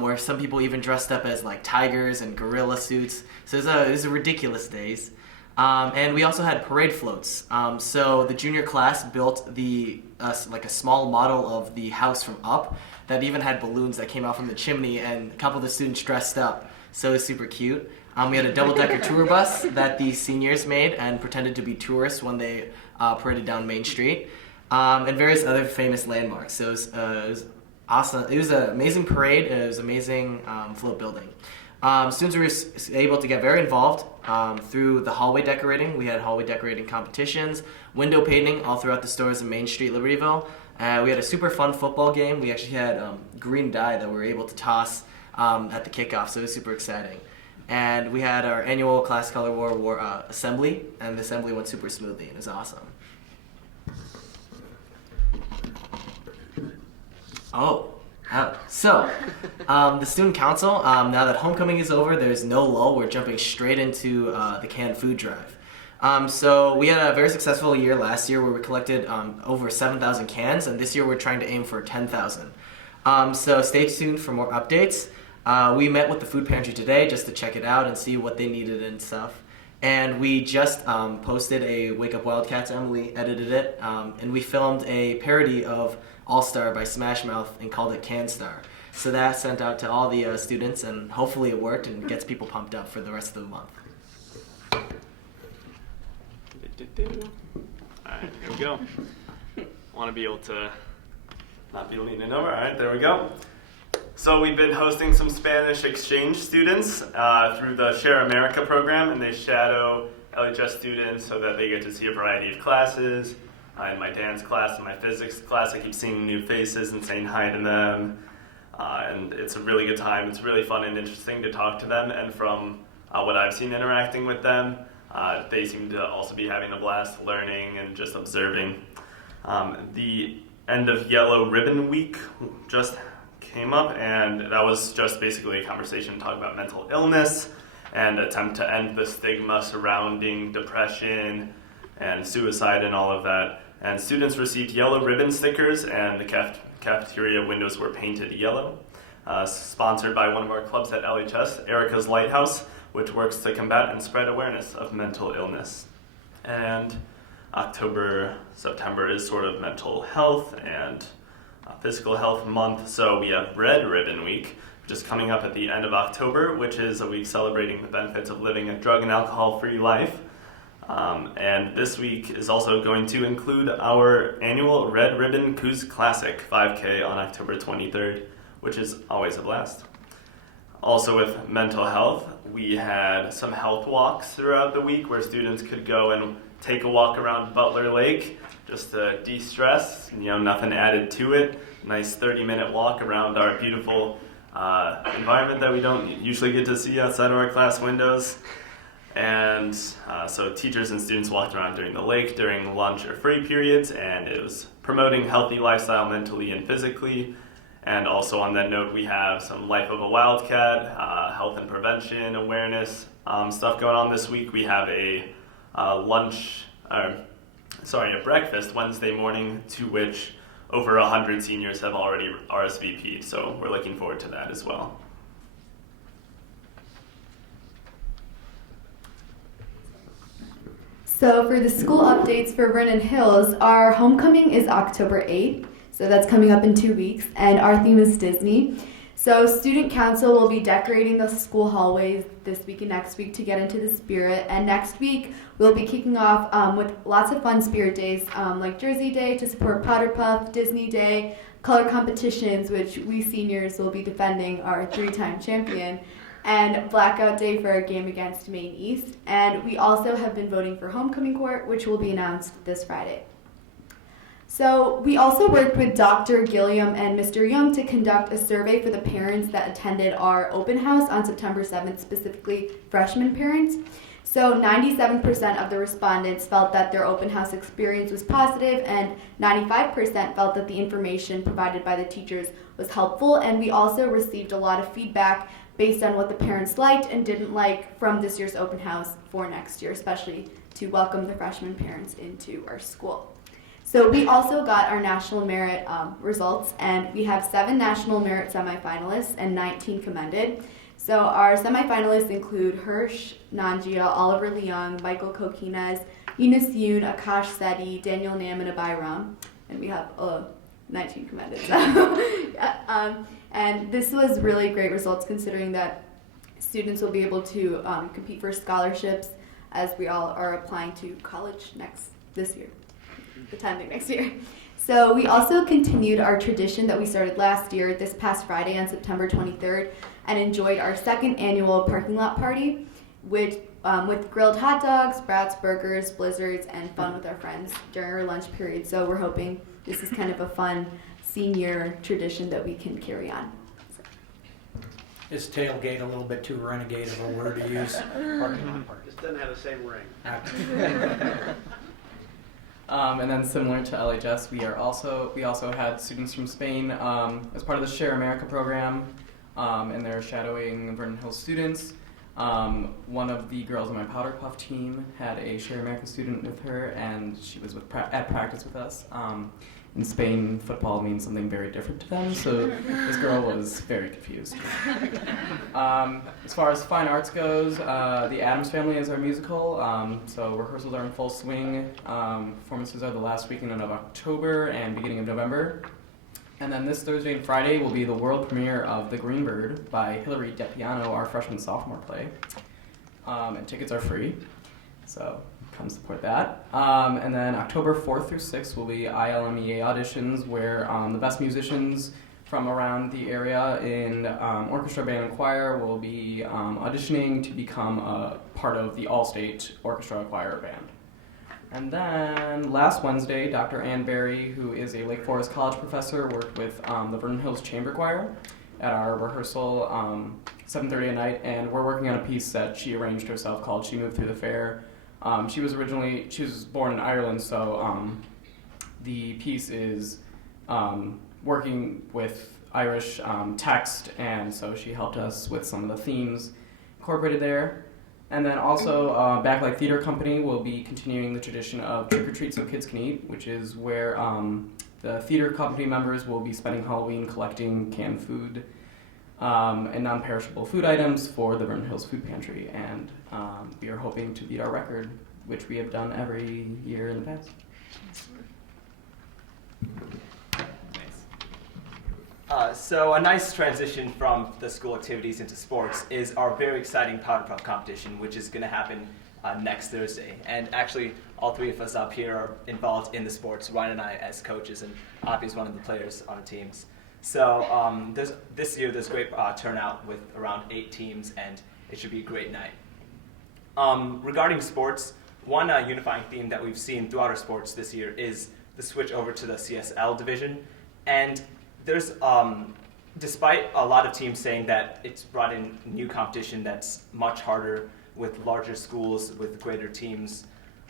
where some people even dressed up as like tigers and gorilla suits. So it was a ridiculous days. And we also had parade floats. So the junior class built like a small model of the house from Up that even had balloons that came out from the chimney, and a couple of the students dressed up. So it was super cute. We had a double-decker tour bus that the seniors made and pretended to be tourists when they paraded down Main Street. And various other famous landmarks. So it was awesome. It was an amazing parade. It was amazing float building. Students were able to get very involved through the hallway decorating. We had hallway decorating competitions, window painting all throughout the stores in Main Street, Libertyville. We had a super fun football game. We actually had green dye that we were able to toss at the kickoff, so it was super exciting. And we had our annual class color war assembly, and the assembly went super smoothly, and it was awesome. So the student council, now that homecoming is over, there's no lull. We're jumping straight into the canned food drive. So we had a very successful year last year where we collected over 7,000 cans, and this year we're trying to aim for 10,000. So stay tuned for more updates. We met with the food pantry today just to check it out and see what they needed and stuff. And we just posted a Wake Up Wildcats. Emily edited it, and we filmed a parody of All-Star by Smash Mouth and called it Can Star. So that sent out to all the students, and hopefully it worked and gets people pumped up for the rest of the month. Alright, here we go. Want to be able to not be leaning over. Alright, there we go. So we've been hosting some Spanish exchange students through the Share America program, and they shadow LHS students so that they get to see a variety of classes. In my dance class and my physics class, I keep seeing new faces and saying hi to them. And it's a really good time. It's really fun and interesting to talk to them. And from what I've seen interacting with them, they seem to also be having a blast learning and just observing. The end of Yellow Ribbon Week just came up, and that was just basically a conversation to talk about mental illness and attempt to end the stigma surrounding depression and suicide and all of that. And students received yellow ribbon stickers, and the cafeteria windows were painted yellow. Sponsored by one of our clubs at LHS, Erica's Lighthouse, which works to combat and spread awareness of mental illness. And September is sort of mental health and physical health month, so we have Red Ribbon Week, which is coming up at the end of October, which is a week celebrating the benefits of living a drug and alcohol-free life. And this week is also going to include our annual Red Ribbon Coos Classic 5K on October 23rd, which is always a blast. Also with mental health, we had some health walks throughout the week where students could go and take a walk around Butler Lake just to de-stress, nothing added to it. Nice 30-minute walk around our beautiful environment that we don't usually get to see outside of our class windows. And so teachers and students walked around during the lake during lunch or free periods, and it was promoting healthy lifestyle mentally and physically. And also on that note, we have some Life of a Wildcat, health and prevention awareness stuff going on this week. We have a breakfast Wednesday morning to which over 100 seniors have already RSVP'd, so we're looking forward to that as well. So for the school updates for Vernon Hills, our homecoming is October 8th, so that's coming up in 2 weeks, and our theme is Disney. So student council will be decorating the school hallways this week and next week to get into the spirit, and next week we'll be kicking off with lots of fun spirit days like Jersey Day to support Powder Puff, Disney Day, color competitions, which we seniors will be defending our 3-time champion, and Blackout Day for our game against Maine East. And we also have been voting for homecoming court, which will be announced this Friday. So we also worked with Dr. Gilliam and Mr. Young to conduct a survey for the parents that attended our open house on September 7th, specifically freshman parents. So 97% of the respondents felt that their open house experience was positive, and 95% felt that the information provided by the teachers was helpful. And we also received a lot of feedback based on what the parents liked and didn't like from this year's open house for next year, especially to welcome the freshman parents into our school. So we also got our national merit results, and we have 7 national merit semifinalists and 19 commended. So our semifinalists include Hirsch, Nanjia, Oliver Leung, Michael Kokinez, Eunice Yoon, Akash Sethi, Daniel Nam, and Abai and we have 19 commended. And this was really great results considering that students will be able to compete for scholarships as we all are applying to college this year. Attending next year. So we also continued our tradition that we started last year this past Friday on September 23rd and enjoyed our 2nd annual parking lot party with grilled hot dogs, Bratz burgers, blizzards, and fun with our friends during our lunch period. So we're hoping this is kind of a fun senior tradition that we can carry on. Is tailgate a little bit too renegade of a word to use? Just doesn't have the same ring. And then similar to LHS, we also had students from Spain as part of the Share America program, and they're shadowing Vernon Hills students. One of the girls on my Powder Puff team had a Share America student with her, and she was at practice with us. In Spain, football means something very different to them, so this girl was very confused. As far as fine arts goes, The Addams Family is our musical, so rehearsals are in full swing. Performances are the last weekend of October and beginning of November. And then this Thursday and Friday will be the world premiere of The Green Bird by Hilary Depiano, our freshman-sophomore play. And tickets are free, so come support that. And then October 4th through 6th will be ILMEA auditions, where the best musicians from around the area in orchestra, band, and choir will be auditioning to become a part of the all-state orchestra, choir, band. And then last Wednesday, Dr. Ann Berry, who is a Lake Forest College professor, worked with the Vernon Hills Chamber Choir at our rehearsal 7:30 at night, and we're working on a piece that she arranged herself called She Moved Through the Fair. She was born in Ireland, so the piece is working with Irish text, and so she helped us with some of the themes incorporated there. And then also, Backlight Theater Company will be continuing the tradition of Trick or Treat So Kids Can Eat, which is where the theater company members will be spending Halloween collecting canned food and non-perishable food items for the Vernon Hills Food Pantry. And we are hoping to beat our record, which we have done every year in the past. So a nice transition from the school activities into sports is our very exciting Powder Puff competition, which is going to happen next Thursday. And actually, all three of us up here are involved in the sports. Ryan and I as coaches, and Avi is one of the players on the teams. So this year there's great turnout with around 8 teams, and it should be a great night. Regarding sports, one unifying theme that we've seen throughout our sports this year is the switch over to the CSL division. And there's, despite a lot of teams saying that it's brought in new competition that's much harder with larger schools, with greater teams,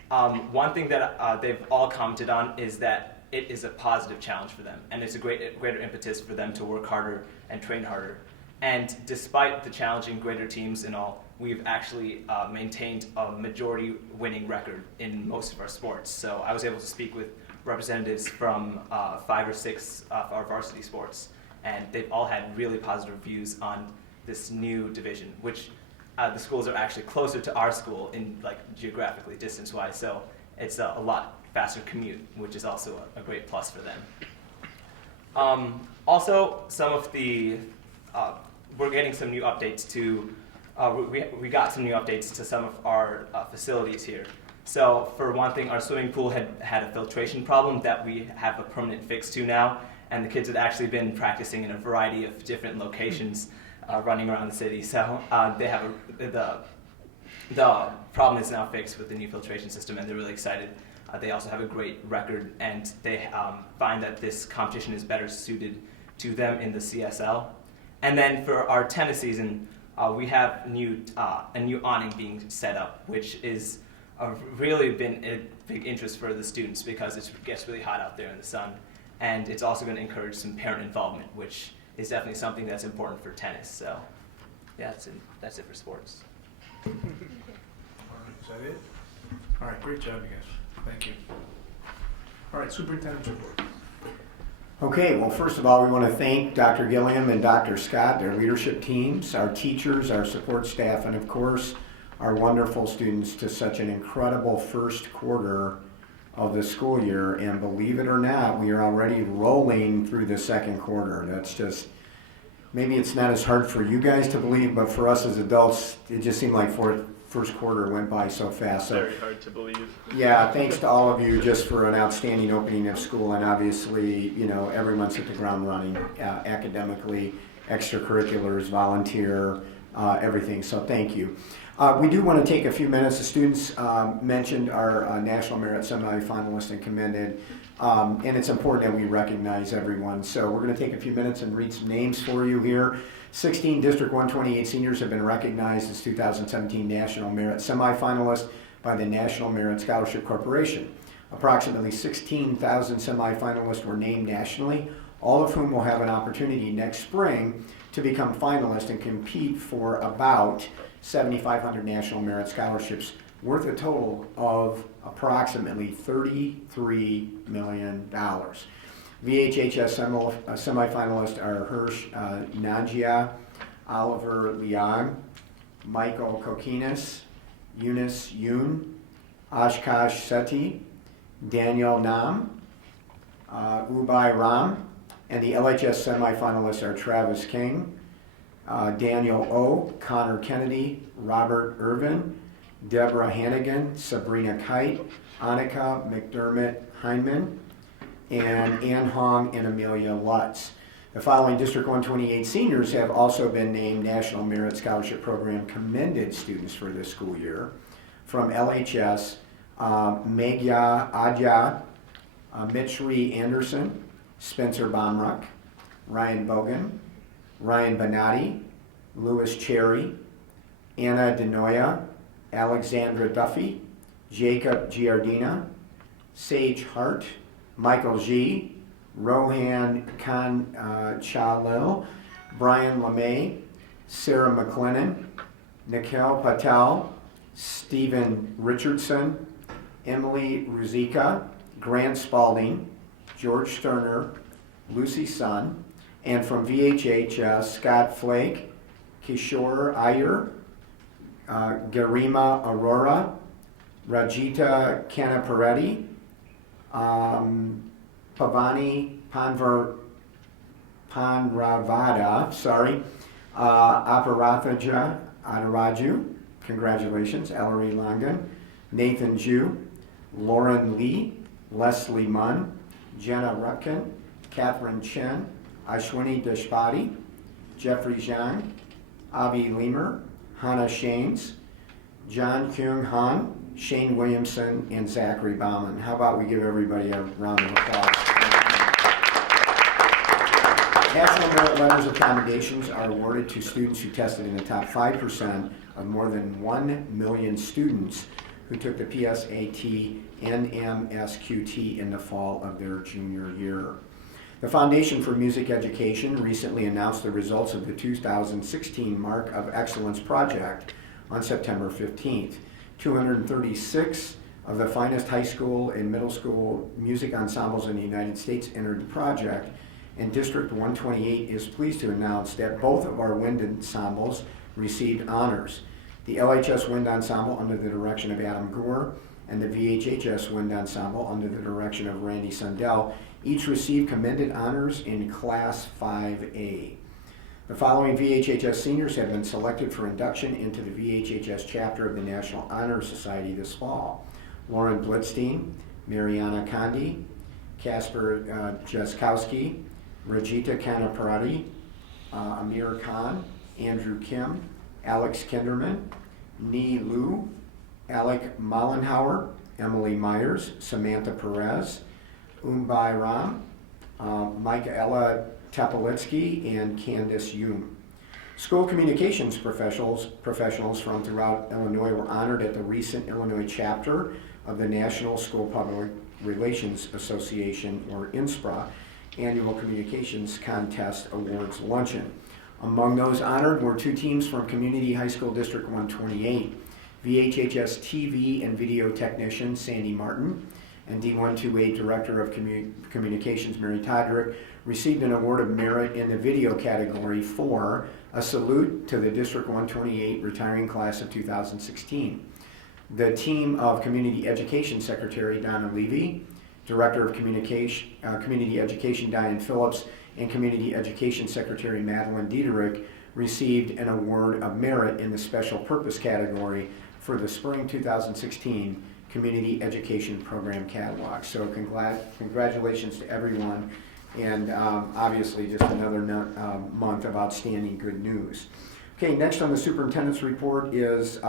one thing that they've all commented on is that it is a positive challenge for them, and it's a greater impetus for them to work harder and train harder. And despite the challenging greater teams and all, we've actually maintained a majority winning record in most of our sports. So I was able to speak with representatives from 5 or 6 of our varsity sports, and they've all had really positive views on this new division, which the schools are actually closer to our school in geographically distance-wise, so it's a lot faster commute, which is also a great plus for them. Also, some of the we're getting some new updates to we got some new updates to some of our facilities here. So for one thing, our swimming pool had a filtration problem that we have a permanent fix to now, and the kids had actually been practicing in a variety of different locations running around the city. So they have the problem is now fixed with the new filtration system, and they're really excited. They also have a great record, and they find that this competition is better suited to them in the CSL. And then for our tennis season, we have a new awning being set up, which is really been a big interest for the students because it gets really hot out there in the sun. And it's also going to encourage some parent involvement, which is definitely something that's important for tennis. So yeah, that's it for sports. Is that it? All right, great job, you guys. Thank you. All right, Superintendents Report. Okay, well, first of all, we want to thank Dr. Gilliam and Dr. Scott, their leadership teams, our teachers, our support staff, and of course, our wonderful students to such an incredible first quarter of the school year. And believe it or not, we are already rolling through the second quarter. That's just, maybe it's not as hard for you guys to believe, but for us as adults, it just seemed like first quarter went by so fast. So, very hard to believe. Yeah, thanks to all of you just for an outstanding opening of school, and obviously, everyone's hit the ground running academically, extracurriculars, volunteer, everything. So thank you. We do want to take a few minutes. The students mentioned our National Merit semifinalists and commended, and it's important that we recognize everyone. So we're going to take a few minutes and read some names for you here. 16 District 128 seniors have been recognized as 2017 National Merit semifinalists by the National Merit Scholarship Corporation. Approximately 16,000 semifinalists were named nationally, all of whom will have an opportunity next spring to become finalists and compete for about 7,500 National Merit Scholarships, worth a total of approximately $33 million. VHHS semifinalists are Hirsch Najia, Oliver Leon, Michael Kokinis, Eunice Yoon, Oshkosh Seti, Daniel Nam, Ubay Ram, and the LHS semifinalists are Travis King, Daniel O, Connor Kennedy, Robert Irvin, Deborah Hannigan, Sabrina Kite, Annika McDermott Heineman, and Ann Hong and Amelia Lutz. The following District 128 seniors have also been named National Merit Scholarship Program commended students for this school year. From LHS, Megya Adja, Mitchri Anderson, Spencer Bomruck, Ryan Bogan, Ryan Bonatti, Louis Cherry, Anna Denoya, Alexandra Duffy, Jacob Giardina, Sage Hart, Michael G., Rohan Chalil, Brian LeMay, Sarah McLennan, Nikhil Patel, Stephen Richardson, Emily Ruzika, Grant Spalding, George Sterner, Lucy Sun, and from VHH, Scott Flake, Kishore Iyer, Garima Aurora, Rajita Kanapareddy, Pavani Panravada, Aparathaja Adaraju, Congratulations, Ellery Longan, Nathan Jew, Lauren Lee, Leslie Munn, Jenna Rupkin, Catherine Chen, Ashwini Deshpati, Jeffrey Zhang, Avi Lemer, Hannah Shanes, John Kyung Han, Shane Williamson, and Zachary Bauman. How about we give everybody a round of applause? National Merit Letters of Commendations are awarded to students who tested in the top 5% of more than 1 million students who took the PSAT and MSQT in the fall of their junior year. The Foundation for Music Education recently announced the results of the 2016 Mark of Excellence project on September 15th. 236 of the finest high school and middle school music ensembles in the United States entered the project, and District 128 is pleased to announce that both of our wind ensembles received honors. The LHS Wind Ensemble under the direction of Adam Gore and the VHHS Wind Ensemble under the direction of Randy Sundell each received commended honors in Class 5A. The following VHHS seniors have been selected for induction into the VHHS chapter of the National Honor Society this fall. Lauren Blitzstein, Mariana Kandi, Kasper Jaskowski, Rajita Kanaparati, Amir Khan, Andrew Kim, Alex Kinderman, Ni Lu, Alec Mollenhauer, Emily Myers, Samantha Perez, Umbai Ram, Michaela Tepelitsky, and Candace Yoon. School communications professionals from throughout Illinois were honored at the recent Illinois chapter of the National School Public Relations Association, or INSPRA, Annual Communications Contest Awards Luncheon. Among those honored were 2 teams from Community High School District 128, VHHS TV and Video Technician Sandy Martin, and D128 Director of Communications Mary Todrick received an award of merit in the video category for a salute to the District 128 retiring class of 2016. The team of Community Education Secretary Donna Levy, Director of Community Education Diane Phillips, and Community Education Secretary Madeline Diederich received an award of merit in the Special Purpose category for the Spring 2016 Community Education Program Catalog. So congratulations to everyone, and obviously just another month of outstanding good news. Okay, next on the Superintendent's Report is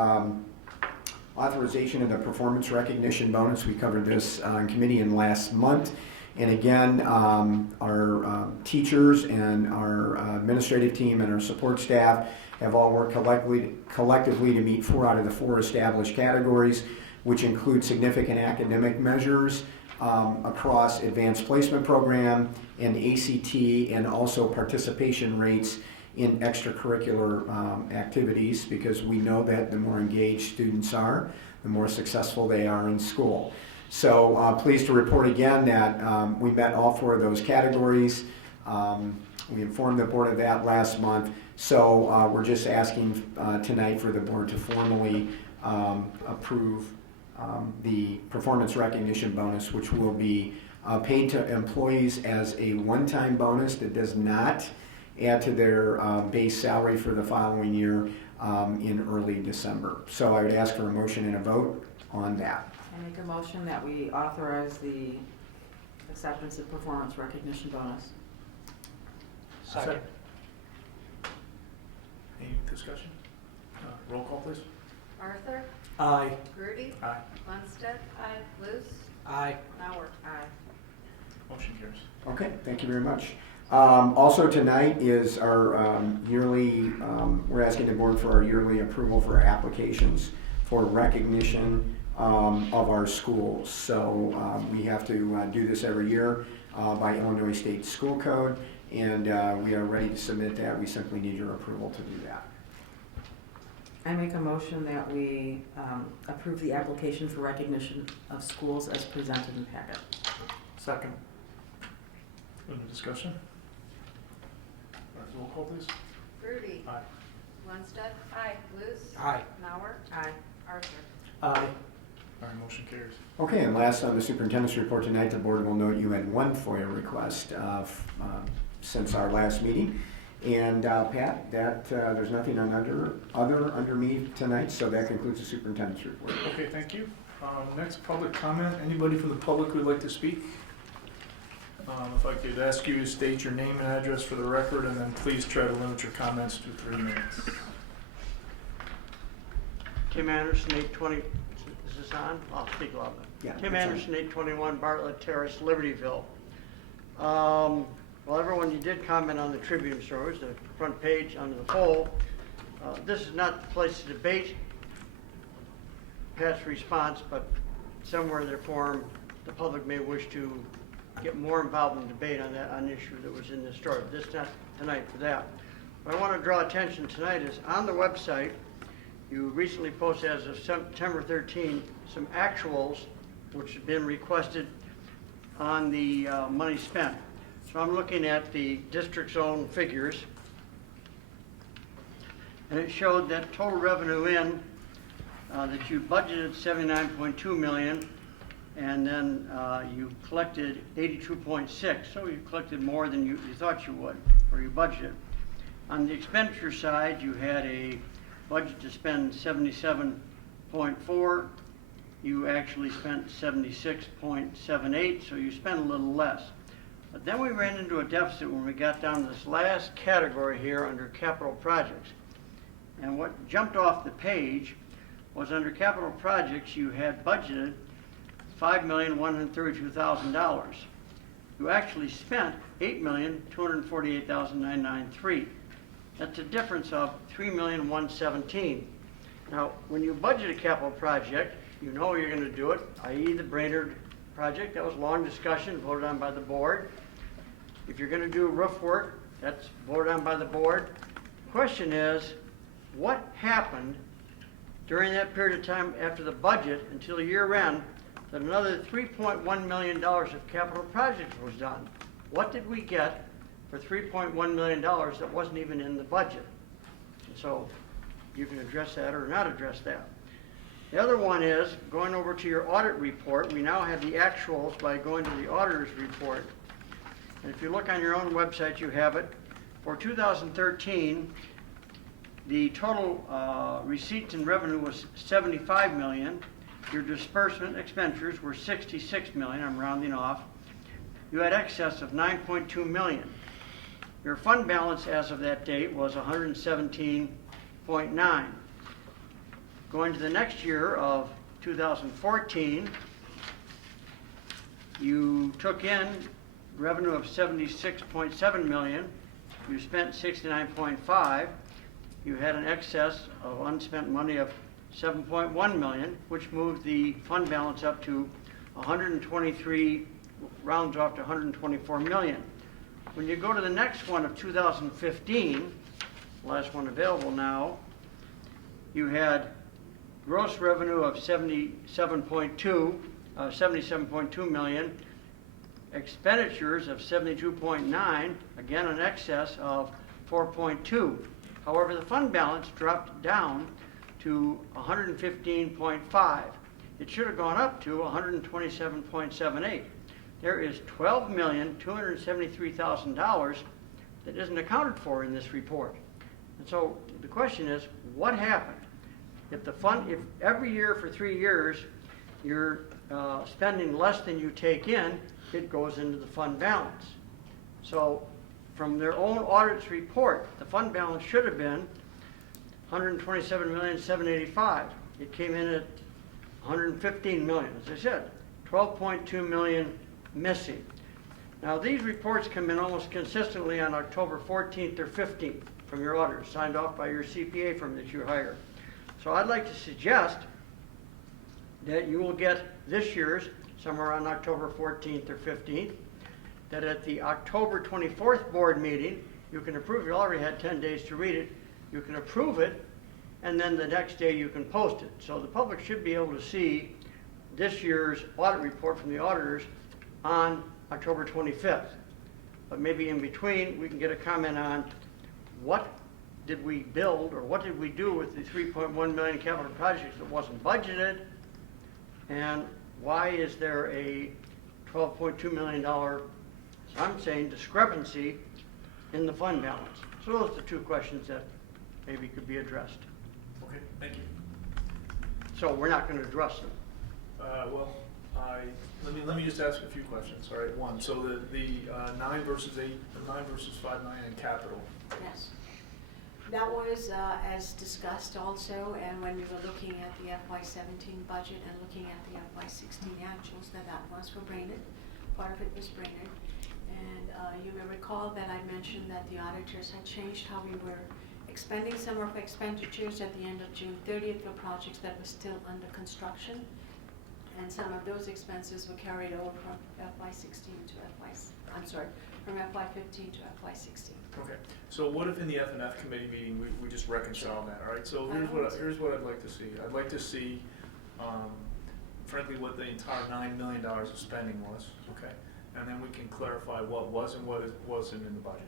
authorization of the performance recognition bonus. We covered this in committee in last month. And again, our teachers and our administrative team and our support staff have all worked collectively to meet 4 out of the 4 established categories, which include significant academic measures across advanced placement program and ACT, and also participation rates in extracurricular activities, because we know that the more engaged students are, the more successful they are in school. So pleased to report again that we met all 4 of those categories. We informed the board of that last month. So we're just asking tonight for the board to formally approve the performance recognition bonus, which will be paid to employees as a one-time bonus that does not add to their base salary for the following year in early December. So I would ask for a motion and a vote on that. I make a motion that we authorize the acceptance of performance recognition bonus. Second. Any discussion? Roll call, please. Arthur? Aye. Grudy? Aye. Lundstedt? Aye. Luce? Aye. Mauer? Aye. Motion carries. Okay, thank you very much. Also tonight is our yearly, we're asking the board for our yearly approval for applications for recognition of our schools. So we have to do this every year by Illinois State School Code, and we are ready to submit that. We simply need your approval to do that. I make a motion that we approve the application for recognition of schools as presented in the packet. Second. Any discussion? Roll call, please. Grudy? Aye. Lundstedt? Aye. Luce? Aye. Mauer? Aye. Arthur? Aye. All right, motion carries. Okay, and last on the superintendent's report tonight, the board will note you had 1 FOIA request since our last meeting, And Pat, there's nothing on under me tonight, so that concludes the superintendent's report. Okay, thank you. Next, public comment. Anybody from the public who would like to speak? If I could ask you to state your name and address for the record, and then please try to limit your comments to 3 minutes. Tim Anderson, 820, is this on? I'll speak louder. Yeah, Tim it's on. Anderson, 821 Bartlett Terrace, Libertyville. Well, everyone, you did comment on the Tribune stories, the front page under the poll. This is not the place to debate Pat's response, but somewhere in their forum, the public may wish to get more involved in debate on that issue that was in this story. This is not tonight for that. What I want to draw attention tonight is on the website, you recently posted as of September 13 some actuals which have been requested on the money spent. So I'm looking at the district's own figures, and it showed that total revenue in that you budgeted $79.2 million, and then you collected 82.6. So you collected more than you thought you would, or you budgeted. On the expenditure side, you had a budget to spend 77.4. You actually spent 76.78, so you spent a little less. But then we ran into a deficit when we got down to this last category here under capital projects. And what jumped off the page was under capital projects, you had budgeted $5,132,000. You actually spent $8,248,993. That's a difference of $3,117,000. Now, when you budget a capital project, you know you're going to do it, i.e. the Brainerd project. That was a long discussion, voted on by the board. If you're going to do roof work, that's voted on by the board. The question is, what happened during that period of time after the budget until year end that another $3.1 million of capital projects was done? What did we get for $3.1 million that wasn't even in the budget? And so you can address that or not address that. The other one is going over to your audit report. We now have the actuals by going to the auditor's report. And if you look on your own website, you have it. For 2013, the total receipts and revenue was $75 million. Your disbursement expenditures were $66 million. I'm rounding off. You had excess of $9.2 million. Your fund balance as of that date was $117.9. Going to the next year of 2014, you took in revenue of $76.7 million. You spent $69.5. You had an excess of unspent money of $7.1 million, which moved the fund balance up to 123, rounds off to $124 million. When you go to the next one of 2015, last one available now, you had gross revenue of $77.2 million, expenditures of $72.9, again an excess of $4.2. However, the fund balance dropped down to $115.5. It should have gone up to $127.78. There is $12,273,000 that isn't accounted for in this report. And so the question is, what happened? If every year for 3 years you're spending less than you take in, it goes into the fund balance. So from their own audit's report, the fund balance should have been $127,785,000. It came in at $115 million, as I said, $12.2 million missing. Now these reports come in almost consistently on October 14th or 15th from your auditors, signed off by your CPA firm that you hire. So I'd like to suggest that you will get this year's somewhere on October 14th or 15th, that at the October 24th board meeting, you can approve. You already had 10 days to read it. You can approve it, and then the next day you can post it. So the public should be able to see this year's audit report from the auditors on October 25th. But maybe in between, we can get a comment on what did we build or what did we do with the $3.1 million capital projects that wasn't budgeted, and why is there a $12.2 million, I'm saying, discrepancy in the fund balance. So So those are the two questions that maybe could be addressed. Okay, thank you. So we're not gonna address them. Let me just ask a few questions. All right, one, so the 9 versus 8, the 9 versus 5, 9 in capital. Yes. That was as discussed also, and when we were looking at the FY17 budget and looking at the FY16 actuals, that was for Brainerd. Part of it was Brainerd. And you may recall that I mentioned that the auditors had changed how we were expending some of our expenditures at the end of June 30th for projects that were still under construction. And some of those expenses were carried over from FY16 to from FY15 to FY16. Okay, so what if in the F&F committee meeting, we just reconcile that, all right? So here's what I'd like to see. I'd like to see, frankly, what the entire $9 million of spending was, okay? And then we can clarify what was and what wasn't in the budget.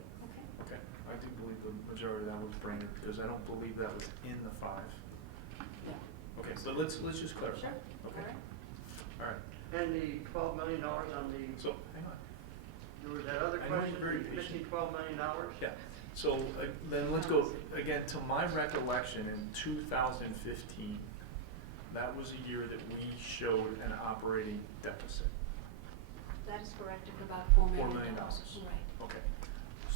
Okay. I do believe the majority of that was Brainerd, because I don't believe that was in the 5. Yeah. Okay, so let's just clarify. Sure. Okay. All right. And the $12 million on the, So, hang on. there was that other I know question, you're very missing patient. $12 million? Yeah, so then let's go, again, to my recollection, in 2015, that was a year that we showed an operating deficit. That is correct, of about $4 million. $4 million. Right. Okay,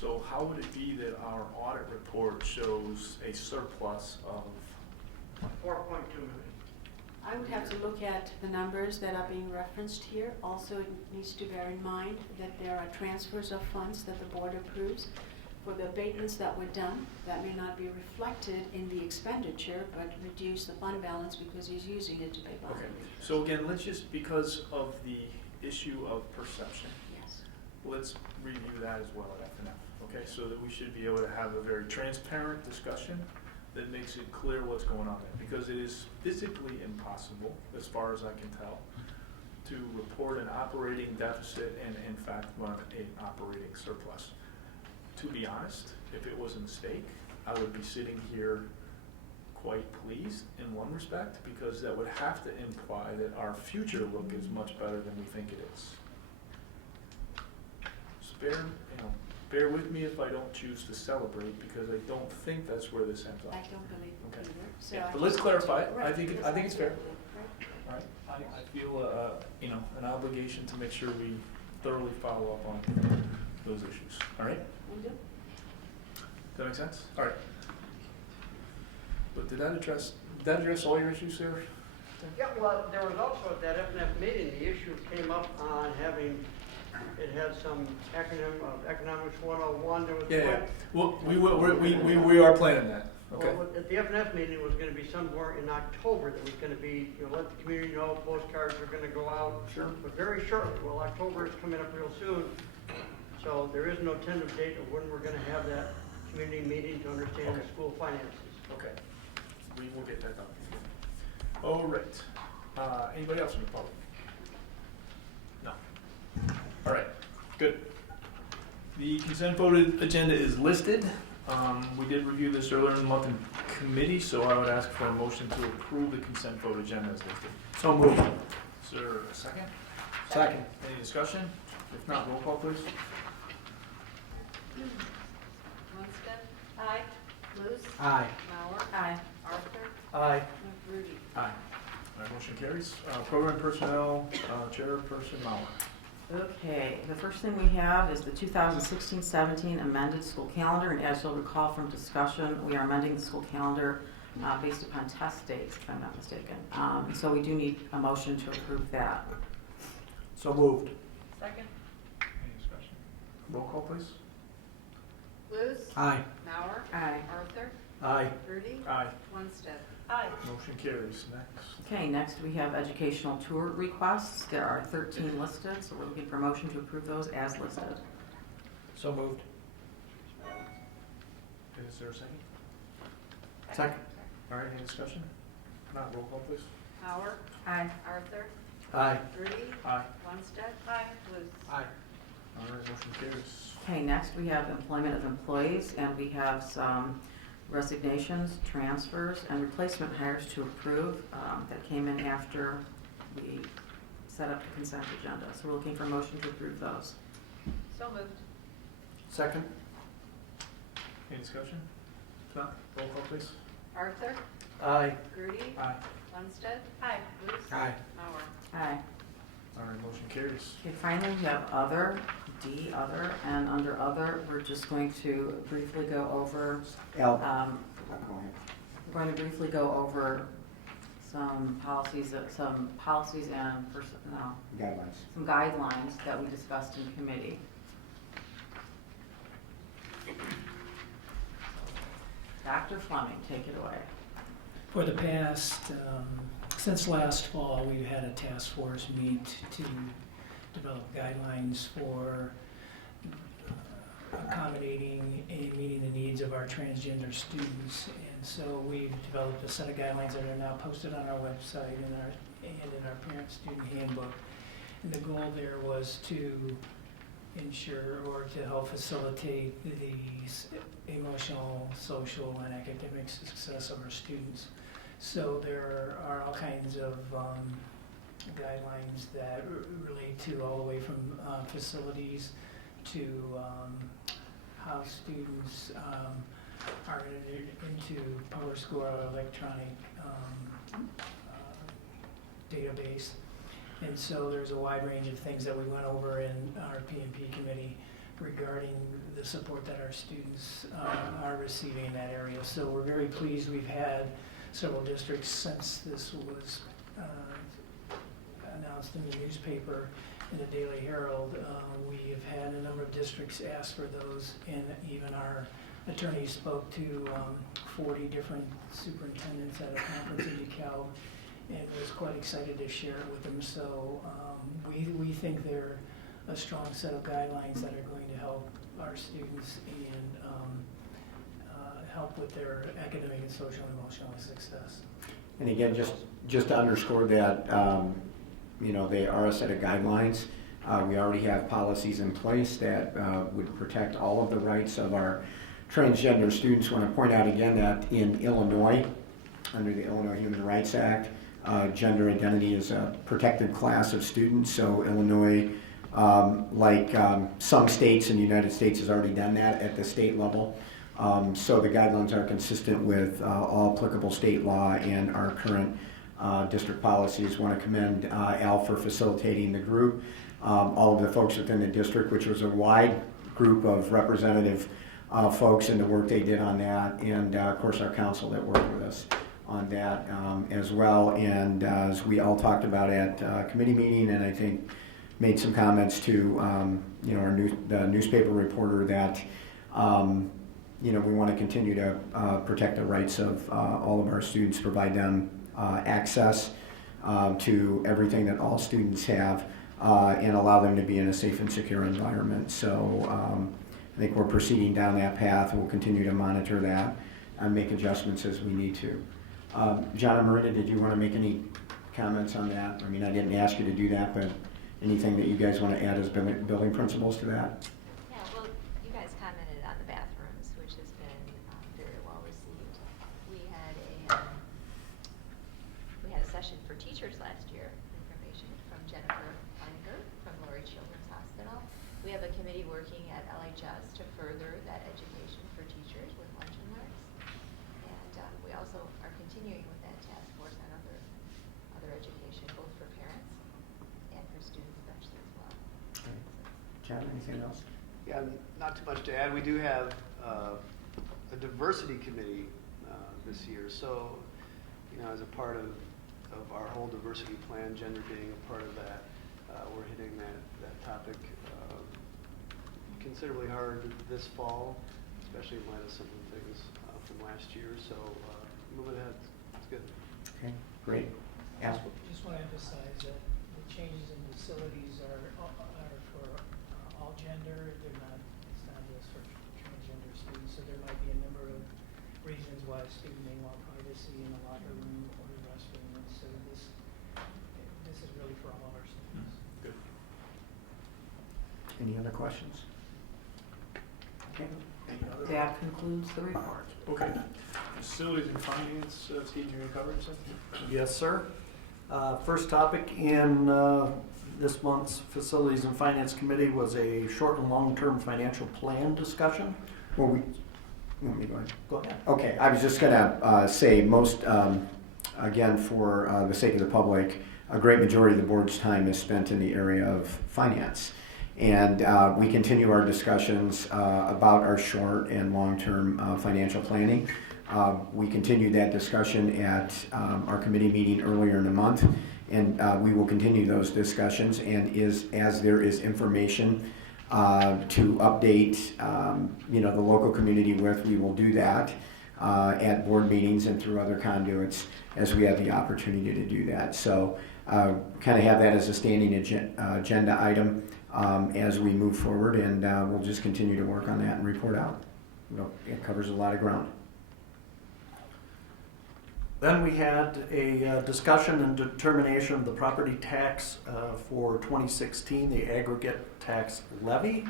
so how would it be that our audit report shows a surplus of? 4.2 million. I would have to look at the numbers that are being referenced here. Also, it needs to bear in mind that there are transfers of funds that the board approves for the abatements that were done. That may not be reflected in the expenditure, but reduce the fund balance because he's using it to pay bonds. Okay, so again, let's just, because of the issue of perception, Yes. let's review that as well at F&F, okay? So that we should be able to have a very transparent discussion that makes it clear what's going on there, because it is physically impossible, as far as I can tell, to report an operating deficit and in fact run an operating surplus. To be honest, if it was a mistake, I would be sitting here quite pleased in one respect, because that would have to imply that our future look is much better than we think it is. Bear with me if I don't choose to celebrate, because I don't think that's where this ends up. I don't believe it Okay. either. So Yeah, I but let's just- clarify it. Right, I think because it's fair. Right. All right, I feel an obligation to make sure we thoroughly follow up on those issues. All right? We do. Does that make sense? All right. But did that address all your issues there? Yeah, well, there was also at that F&F meeting, the issue came up on having, it had some acronym of Economics 101. There was Yeah. one- Well, we are planning that. Okay. Well, at the F&F meeting, it was going to be somewhere in October that was going to be, let the community know, postcards are going to go out. Sure. But very shortly. Well, October is coming up real soon. So there is no tentative date of when we're going to have that community meeting to understand the school finances. Okay. We will get that done. All right. Anybody else in the public? No. All right. Good. The consent voted agenda is listed. We did review this earlier in the month in committee, so I would ask for a motion to approve the consent vote agenda as listed. So moved. Is there a second? Second. Any discussion? If not, roll call, please. Munstead. Aye. Luce. Aye. Mauer. Aye. Arthur. Aye. Rudy. Aye. All right, motion carries. Program personnel, Chairperson Mauer. Okay, the first thing we have is the 2016-17 amended school calendar, and as you'll recall from discussion, we are amending the school calendar based upon test dates, if I'm not mistaken. So we do need a motion to approve that. So moved. Second. Any discussion? Roll call, please. Luce. Aye. Mauer. Aye. Arthur. Aye. Rudy. Aye. Munstead. Aye. Motion carries. Next. Okay, next we have educational tour requests. There are 13 listed, so we're looking for a motion to approve those as listed. So moved. Is there a second? Second. All right, any discussion? Not, roll call, please. Mauer. Aye. Arthur. Aye. Rudy. Aye. Munstead. Aye. Luce. Aye. All right, motion carries. Okay, next we have employment of employees, and we have some resignations, transfers, and replacement hires to approve that came in after we set up the consent agenda. So we're looking for a motion to approve those. So moved. Second. Any discussion? If not, roll call please. Arthur? Aye. Grudy? Aye. Lundstedt? Aye. Luce? Aye. Mauer? Aye. All right, motion carries. Okay, finally, we have other, D, other, and under other, we're just going to briefly go over, Al, we're going to briefly go over some policies and guidelines. some guidelines that we discussed in committee. Dr. Fleming, take it away. For the past, since last fall, we've had a task force meet to develop guidelines for accommodating and meeting the needs of our transgender students. And so we've developed a set of guidelines that are now posted on our website and in our parent-student handbook. And the goal there was to ensure or to help facilitate the emotional, social, and academic success of our students. So there are all kinds of guidelines that relate to all the way from facilities to how students are into PowerScore electronic database. And so there's a wide range of things that we went over in our P&P committee regarding the support that our students are receiving in that area. So we're very pleased. We've had several districts since this was announced in the newspaper, in the Daily Herald. We have had a number of districts ask for those, and even our attorney spoke to 40 different superintendents at a conference in DeKalb, and was quite excited to share it with them. So we think they're a strong set of guidelines that are going to help our students and help with their academic and social and emotional success. And again, just to underscore that, they are a set of guidelines. We already have policies in place that would protect all of the rights of our transgender students. I want to point out again that in Illinois, under the Illinois Human Rights Act, gender identity is a protected class of students. So Illinois, like some states in the United States, has already done that at the state level. So the guidelines are consistent with all applicable state law and our current district policies. I want to commend Al for facilitating the group, all of the folks within the district, which was a wide group of representative folks, and the work they did on that, and of course our council that worked with us on that as well. And as we all talked about at committee meeting, and I think made some comments to the newspaper reporter that we want to continue to protect the rights of all of our students, provide them access to everything that all students have, and allow them to be in a safe and secure environment. So I think we're proceeding down that path, and we'll continue to monitor that and make adjustments as we need to. John and Marina, did you want to make any comments on that? I mean, I didn't ask you to do that, but anything that you guys want to add as building principles to that? Yeah, well, you guys commented on the bathrooms, which has been very well received. We had a session for teachers last year, information from Jennifer Unger from Lori Children's Hospital. We have a committee working at LHS to further that education for teachers with lunch and learns. And we also are continuing with that task force on other education, both for parents and for students especially as well. Okay. John, anything else? Yeah, not too much to add. We do have a diversity committee this year. So, as a part of our whole diversity plan, gender being a part of that, we're hitting that topic considerably hard this fall, especially in light of some of the things from last year. So, moving ahead, it's good. Okay, great. Ask. Just want to emphasize that the changes in facilities are for all gender. It's not just for transgender students. So there might be a number of reasons why a student may want privacy in the locker room or the restroom. And so this is really for all of our students. Good. Any other questions? Okay. That concludes the report. Okay. Facilities and finance, Steve, you want to cover something? Yes, sir. First topic in this month's Facilities and Finance Committee was a short and long-term financial plan discussion. Well, You want me to go ahead? Go ahead. Okay, I was just gonna say most, again, for the sake of the public, a great majority of the board's time is spent in the area of finance. And we continue our discussions about our short and long-term financial planning. We continued that discussion at our committee meeting earlier in the month, and we will continue those discussions. And as there is information to update, the local community with, we will do that at board meetings and through other conduits as we have the opportunity to do that. So kind of have that as a standing agenda item as we move forward, and we'll just continue to work on that and report out. It covers a lot of ground. Then we had a discussion and determination of the property tax for 2016, the aggregate tax levy.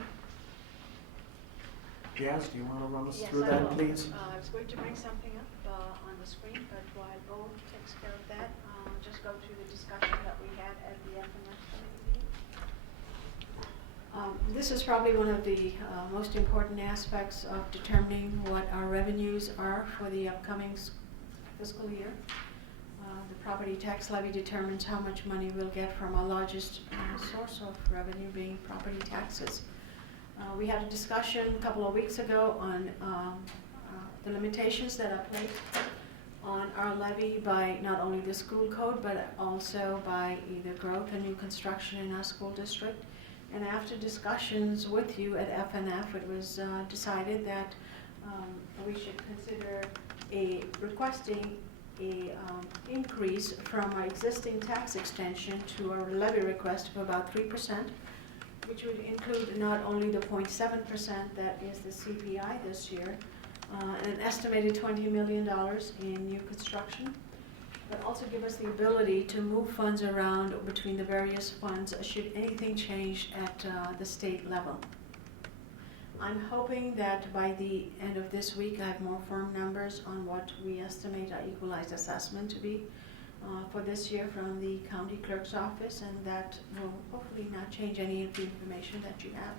Jazz, do you want to run us through that, please? I was going to bring something up on the screen, but while Bo takes care of that, just go to the discussion that we had at the FNF committee meeting. This is probably one of the most important aspects of determining what our revenues are for the upcoming fiscal year. The property tax levy determines how much money we'll get from our largest source of revenue, being property taxes. We had a discussion a couple of weeks ago on the limitations that are placed on our levy by not only the school code, but also by either growth or new construction in our school district. And after discussions with you at FNF, it was decided that we should consider requesting a increase from our existing tax extension to our levy request of about 3%, which would include not only the 0.7% that is the CPI this year, an estimated $20 million in new construction, but also give us the ability to move funds around between the various funds should anything change at the state level. I'm hoping that by the end of this week I have more firm numbers on what we estimate our equalized assessment to be for this year from the county clerk's office, and that will hopefully not change any of the information that you have.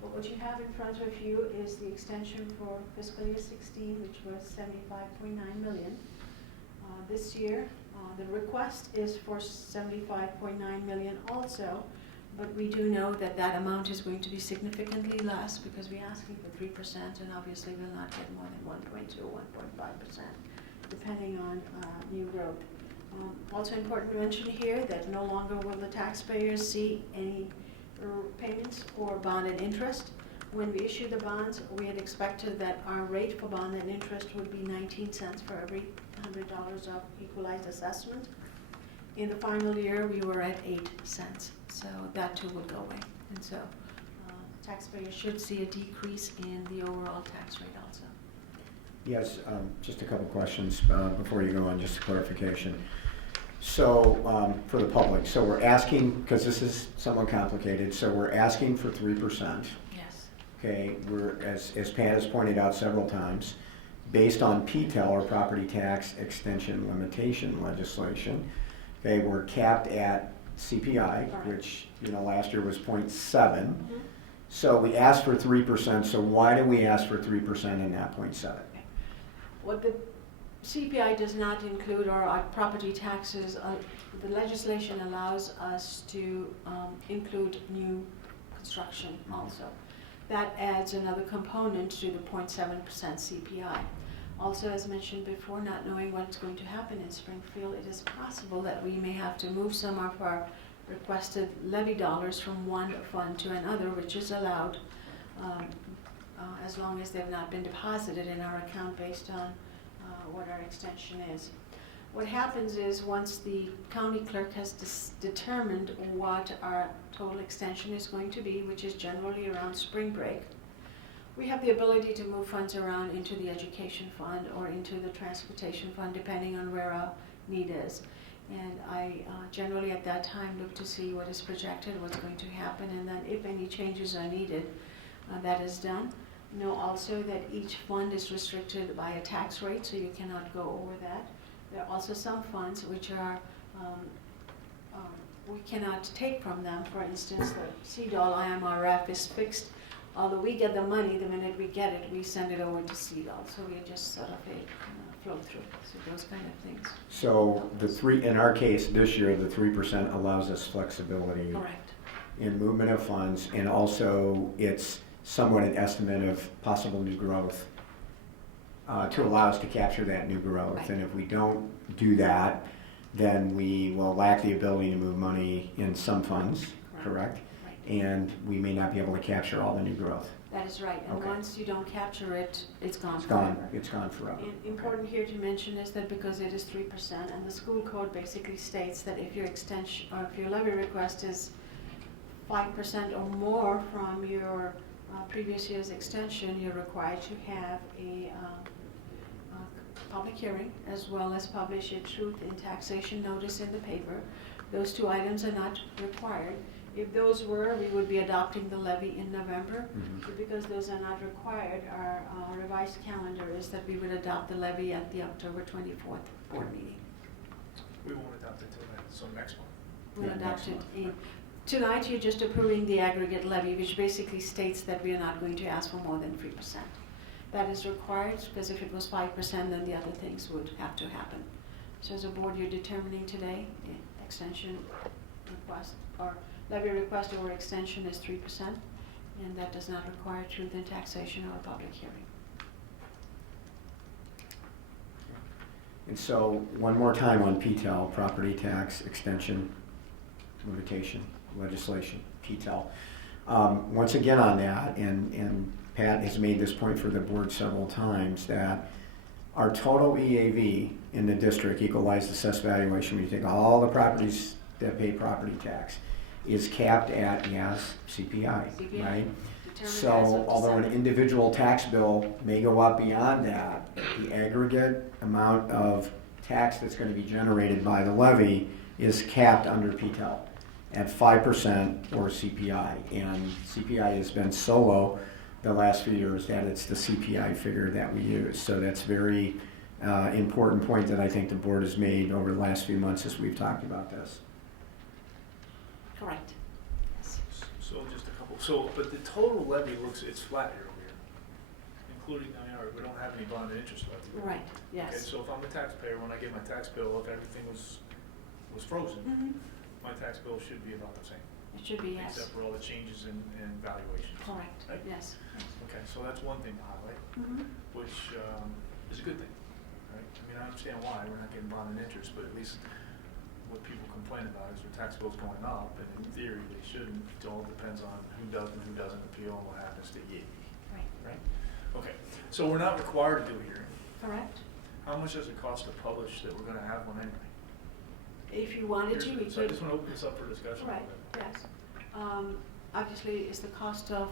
But what you have in front of you is the extension for fiscal year 16, which was $75.9 million. This year, the request is for $75.9 million also, but we do know that that amount is going to be significantly less because we're asking for 3%, and obviously we'll not get more than 1.2 or 1.5%, depending on new growth. Also important to mention here that no longer will the taxpayers see any payments for bond and interest. When we issued the bonds, we had expected that our rate for bond and interest would be 19 cents for every $100 of equalized assessment. In the final year, we were at 8 cents, so that too would go away. And so taxpayers should see a decrease in the overall tax rate also. Yes, just a couple questions before you go on, just a clarification. So for the public, so we're asking, because this is somewhat complicated, so we're asking for 3%. Yes. Okay, we're, as Pat has pointed out several times, based on PTEL, or property tax extension limitation legislation. Okay, we're capped at CPI, which last year was 0.7. Mm-hmm. So we asked for 3%. So why do we ask for 3% in that 0.7? What the CPI does not include are our property taxes. The legislation allows us to include new construction also. That adds another component to the 0.7% CPI. Also, as mentioned before, not knowing what's going to happen in Springfield, it is possible that we may have to move some of our requested levy dollars from one fund to another, which is allowed as long as they've not been deposited in our account based on what our extension is. What happens is once the county clerk has determined what our total extension is going to be, which is generally around spring break, we have the ability to move funds around into the education fund or into the transportation fund, depending on where our need is. And I generally at that time look to see what is projected, what's going to happen, and then if any changes are needed, that is done. Know also that each fund is restricted by a tax rate, so you cannot go over that. There are also some funds which are we cannot take from them. For instance, the CDOL IMRF is fixed although we get the money, the minute we get it, we send it over to CDOL. So we just sort of a flow through, so those kind of things. So in our case this year, the 3% allows us flexibility Correct. in movement of funds, and also it's somewhat an estimate of possible new growth to allow us to capture that new growth. Right. And if we don't do that, then we will lack the ability to move money in some funds, correct? Right. And we may not be able to capture all the new growth. That is right, and Okay. once you don't capture it, it's gone It's gone. forever. It's gone forever. And important here to mention is that because it is 3%, and the school code basically states that if your extension, or if your levy request is 5% or more from your previous year's extension, you're required to have a public hearing, as well as publish a truth in taxation notice in the paper. Those two items are not required. If those were, we would be adopting the levy in November. But because those are not required, our revised calendar is that we would adopt the levy at the October 24th board meeting. We won't adopt it till next, so next one. We'll adopt it tonight. You're just approving the aggregate levy, which basically states that we are not going to ask for more than 3%. That is required, because if it was 5%, then the other things would have to happen. So as a board, you're determining today, the extension request, or levy request or extension is 3%, and that does not require truth in taxation or a public hearing. And so, one more time on PTEL, property tax extension limitation legislation, PTEL. Once again on that, and Pat has made this point for the board several times, that our total EAV in the district, equalized assessed valuation, when you take all the properties that pay property tax, is capped at CPI, right? So although an individual tax bill may go up beyond that, the aggregate amount of tax that's going to be generated by the levy is capped under PTEL at 5% or CPI. And CPI has been so low the last few years that it's the CPI figure that we use. So that's a very important point that I think the board has made over the last few months as we've talked about this. Correct. Yes. So just a couple, but the total levy it's flat year over year, including, we don't have any bond and interest levy. Right, yes. Okay, so if I'm a taxpayer, when I get my tax bill, if everything was frozen, my tax bill should be about the same. It should be, yes. Except for all the changes in valuation. Correct, right? yes. Okay, so that's one thing to highlight, which is a good thing, right? I mean, I understand why we're not getting bond and interest, but at least what people complain about is their tax bill's going up, and in theory they shouldn't. It all depends on who does and who doesn't appeal and what happens to EAV. Right. Okay, so we're not required to do a hearing. Correct. How much does it cost to publish that we're going to have one anyway? If you wanted to, we So I could. just want to open this up for discussion. Right, yes. Obviously, it's the cost of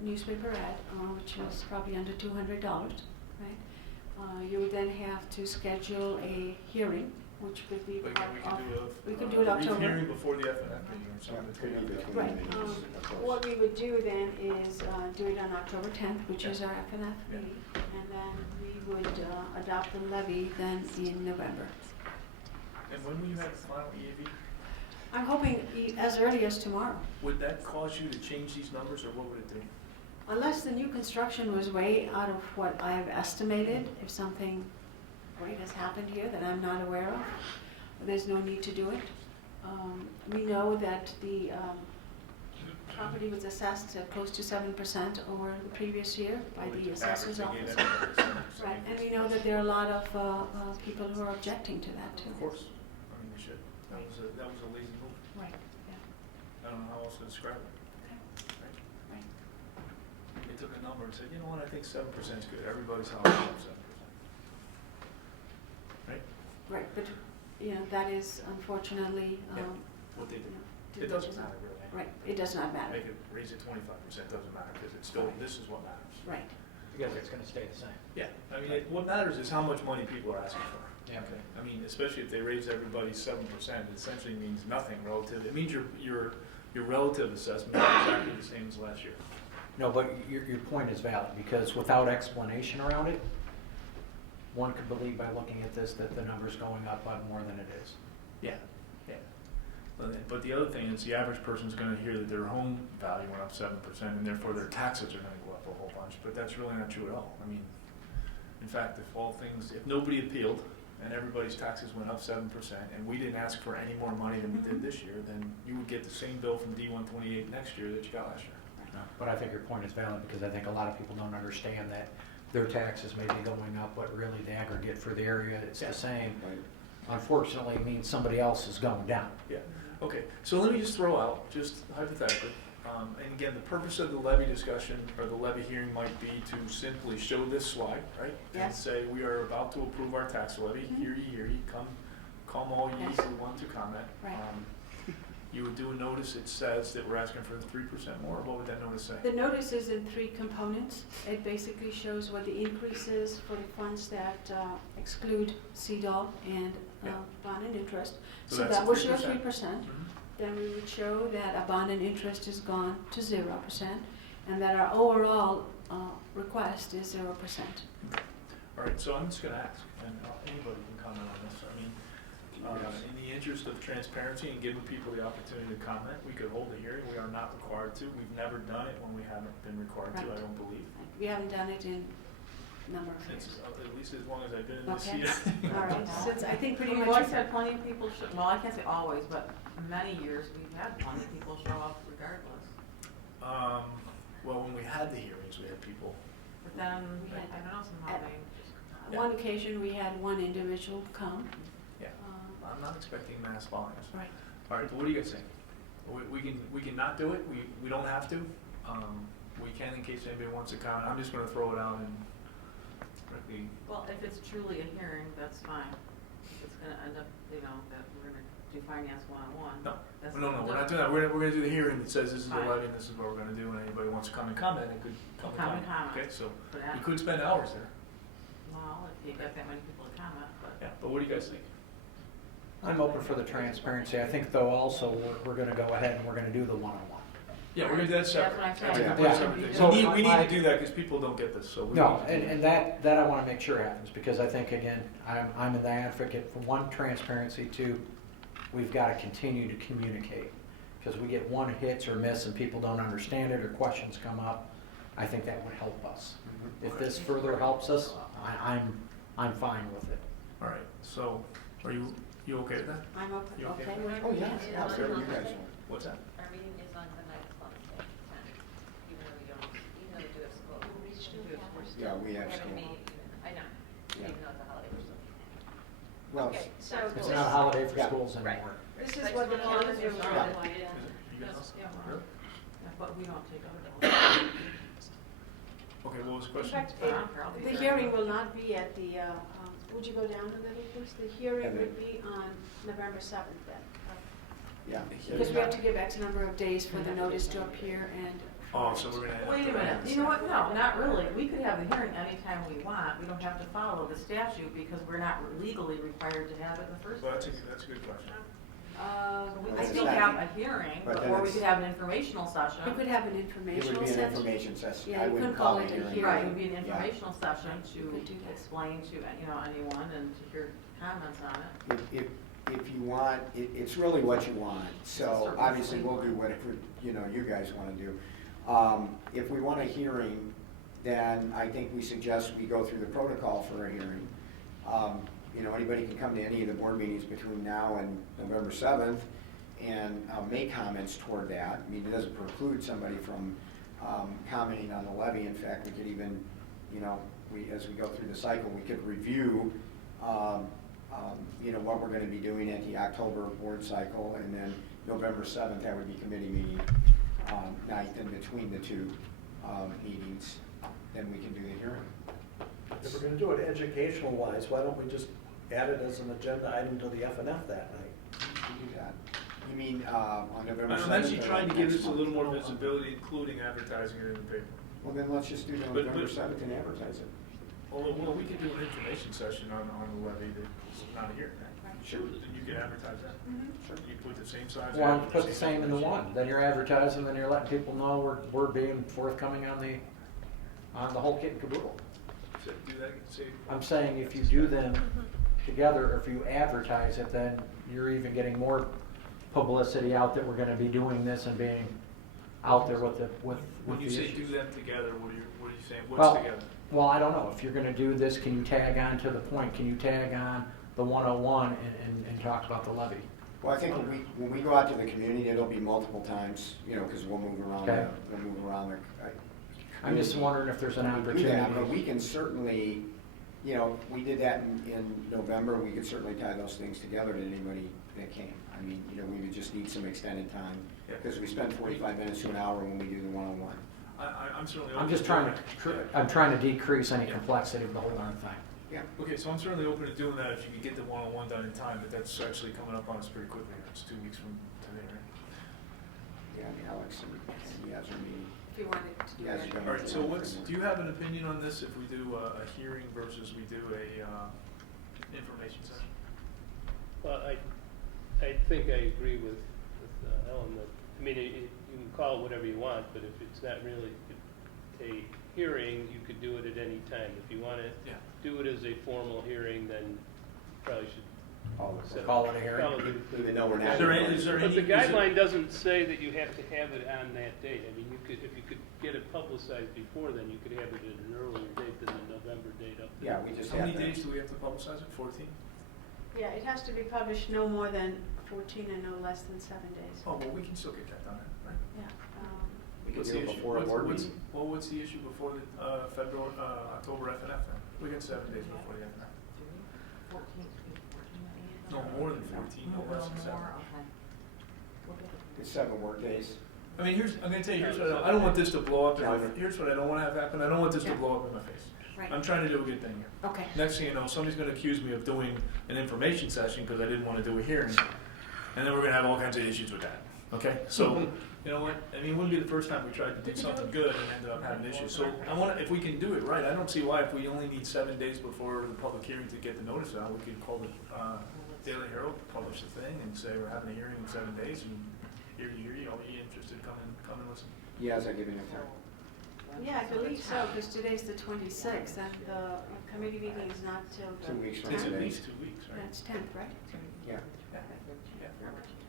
newspaper ad, which is probably under $200, right? You would then have to schedule a hearing, which could be part of. We could do it October. Hearing before the FNF meeting or something. Right. What we would do then is do it on October 10th, which is our FNF meeting, and then we would adopt the levy then in November. And when will you have the final EAV? I'm hoping as early as tomorrow. Would that cause you to change these numbers, or what would it do? Unless the new construction was way out of what I've estimated, if something great has happened here that I'm not aware of, there's no need to do it. We know that the property was assessed at close to 7% over the previous year by the assessor's office. Right, and we know that there are a lot of people who are objecting to that too. Of course. I mean, they should. That was a lazy move. Right, yeah. I don't know how else to describe it. Right. They took a number and said, you know what, I think 7% is good. Everybody's house is 7%. Right? Right, but that is unfortunately what they did. It doesn't matter really. Right, it does not matter. Make it, raise it 25% doesn't matter, because it's still, this is what matters. Right. Because it's going to stay the same. Yeah, I mean, what matters is how much money people are asking for. Yeah. Okay. I mean, especially if they raise everybody's 7%, it essentially means nothing relative. It means your relative assessment is exactly the same as last year. No, but your point is valid, because without explanation around it, one could believe by looking at this that the number's going up by more than it is. Yeah, yeah. But the other thing is the average person's gonna hear that their home value went up 7% and therefore their taxes are gonna go up a whole bunch, but that's really not true at all. I mean, in fact, if nobody appealed and everybody's taxes went up 7% and we didn't ask for any more money than we did this year, then you would get the same bill from D128 next year that you got last year. But I think your point is valid because I think a lot of people don't understand that their taxes may be going up, but really the aggregate for the area is the same. Unfortunately, it means somebody else is going down. Yeah. Okay, so let me just throw out, just hypothetically, and again, the purpose of the levy discussion or the levy hearing might be to simply show this slide, right? And Yes. say, we are about to approve our tax levy, hear ye, come all ye Yes. who want to comment. Right. You would do a notice that says that we're asking for 3% more, or what would that notice say? The notice is in 3 components. It basically shows what the increase is for the funds that exclude CDOL and bond and interest. So So that's that will show 3%. 3%. Then we would show that a bond and interest has gone to 0%, and that our overall request is 0%. All right, so I'm just gonna ask, and anybody can comment on this. I mean, in the interest of transparency and giving people the opportunity to comment, we could hold a hearing. We are not required to. We've never done it when we haven't been required to, I Right. don't believe. We haven't done it in a number of years. It's, at least as long as I've been in this Okay. seat. All right, since I think pretty We've much. always had plenty of people show, well, I can't say always, but many years we've had plenty of people show up regardless. Well, when we had the hearings, we had people. But then, I don't know, somehow they just. One occasion, we had one individual come. Yeah. I'm not expecting mass volumes. Right. All right, but what do you guys think? We can not do it. We don't have to. We can in case anybody wants to comment. I'm just going to throw it out and strictly. Well, if it's truly a hearing, that's fine. If it's gonna end up, that we're gonna do finance 101. No, that's no, different. we're not doing that. We're going to do the hearing that says this is the Fine. levy and this is what we're going to do. And anybody wants to come and comment, they could come and comment. Okay, so For that. we could spend hours there. Well, if you got that many people to comment, but. Yeah, but what do you guys think? I'm open for the transparency. I think though also we're going to go ahead and we're going to do the one-on-one. Yeah, we're going to do that separate. That's what I'm That's a saying. complete Yeah. separate thing. So we need I- to do that because people don't get this. So we No, need to do and that I want to make sure happens because I think again, I'm an advocate for one, transparency, two, we've got to continue to communicate because we get one hits or miss and people don't understand it or questions come up. I think that would help us. If this further helps us, I'm fine with it. All right, so are you okay with that? I'm okay. You okay? Okay. with that? Oh, yeah, absolutely, you guys. What's that? Our meeting is on the night of Columbus Day, 10, even though we don't, even though we do have school. We still do have school. Yeah, we have haven't school. meeted even, I know, Yeah. even though it's a holiday, we're still. Well, Okay, so. It's not a holiday for Yeah. schools Right. anymore. This is what the calendar Is is. it? You guys? Yeah, Really? But we don't take other. Okay, what was the In question? fact, the hearing will not be at the, would you go down a little, please? The hearing And would be on November 7th then. Yeah. Because we have to give X number of days for the notice to appear and. Oh, so we're gonna. Wait a minute, you know what, no, not really. We could have the hearing anytime we want. We don't have to follow the statute because we're not legally required to have it in the first Well, place. that's a good question. We That's could still exactly- have a hearing, But then or we it's- could have an informational session. We could have an It informational would be an session. information session. Yeah, I you wouldn't couldn't call it it a hearing. hearing. Right, it would be an Yeah. informational session You to could do that. explain to, anyone and to hear comments on it. If you want, it's really what you want. So Certainly. obviously we'll do whatever, you guys want to do. If we want a hearing, then I think we suggest we go through the protocol for a hearing. Anybody can come to any of the board meetings between now and November 7th and make comments toward that. I mean, it doesn't preclude somebody from commenting on the levy. In fact, we could even, as we go through the cycle, we could review what we're going to be doing at the October board cycle, and then November 7th, that would be committee meeting night in between the two meetings, then we can do the hearing. If we're gonna do it educational-wise, why don't we just add it as an agenda item to the F&F that night? We do that. You mean on November 7th? I'm actually or trying to give next this a month? little more visibility, incling advertising it in the paper. Well, then let's just do But- November 7th and advertise it. Well, we could do an information session on the levy that's not a hearing. Sure. Then you can advertise that. Sure. You put the same size. Why don't ad, you put the same in the one? Then you're advertising, then you're letting people know we're being forthcoming on the whole kit and caboodle. So do that, say. I'm saying if you do them together, or if you advertise it, then you're even getting more publicity out that we're gonna be doing this and being out there with When you the say issues. do them together, what are you saying? What's Well, together? well, I don't know, if you're gonna do this, can you tag on to the point, can you tag on the 101 and talk about the levy? Well, I think when we go out to the community, it'll be multiple times, you know, because we'll move around. Okay. We'll move around the. I'm just wondering if there's an We do that, but opportunity. we can certainly, you know, we did that in November. We could certainly tie those things together to anybody that came. I mean, you know, we would just need some extended time because we spend 45 minutes to an hour when we do the 101. I'm certainly. I'm open just to trying doing to, I'm trying to decrease any complexity of the whole darn thing. Yeah. Okay, so I'm certainly open to doing that if you could get the 101 done in time, but that's actually coming up on us pretty quickly. It's 2 weeks from today, right? Yeah, and Alex and you guys are meeting. If you wanted to do Yes, that. you All right, so do you have an opinion on this if we do a hearing versus we do a information session? Well, I think I agree with Ellen that, I mean, you can call it whatever you want, but if it's not really a hearing, you could do it at any time. If you want to do it as a formal hearing, then probably should Call it a hearing. Even though we're not. But the guideline doesn't say that you have to have it on that date. I mean, if you could get it publicized before then, you could have it at an earlier date than the November date up there. Yeah, we just How have many to. days do we have to publicize it? 14? Yeah, it has to be published no more than 14 and no less than 7 days. Oh, well, we can still get that done, right? Yeah. We can What's do the it issue? before a board What's meeting. the issue before the October FNF then? We got 7 days before the FNF. No, more than 14, no less than 7. It's 7 work days. I mean, I'm going to tell you, here's what I don't want this to blow up. Here's what I don't want to have happen. I don't want this to blow up in my face. Right. I'm trying to do a good thing here. Okay. Next thing you know, somebody's going to accuse me of doing an information session because I didn't want to do a hearing. And then we're going to have all kinds of issues with that. Okay? So, you know what? I mean, it wouldn't be the first time we tried to do something good and ended up having issues. So if we can do it right, I don't see why if we only need 7 days before the public hearing to get the notice out, we could call the Daily Herald, publish the thing and say we're having a hearing in 7 days and here you are you interested, come and listen. Yeah, as I give you an time. Yeah, I believe so, because today's the 26th, and the committee meeting is not till the 2 weeks from 10th. It's at today. least 2 weeks, right? That's 10th, right? Yeah.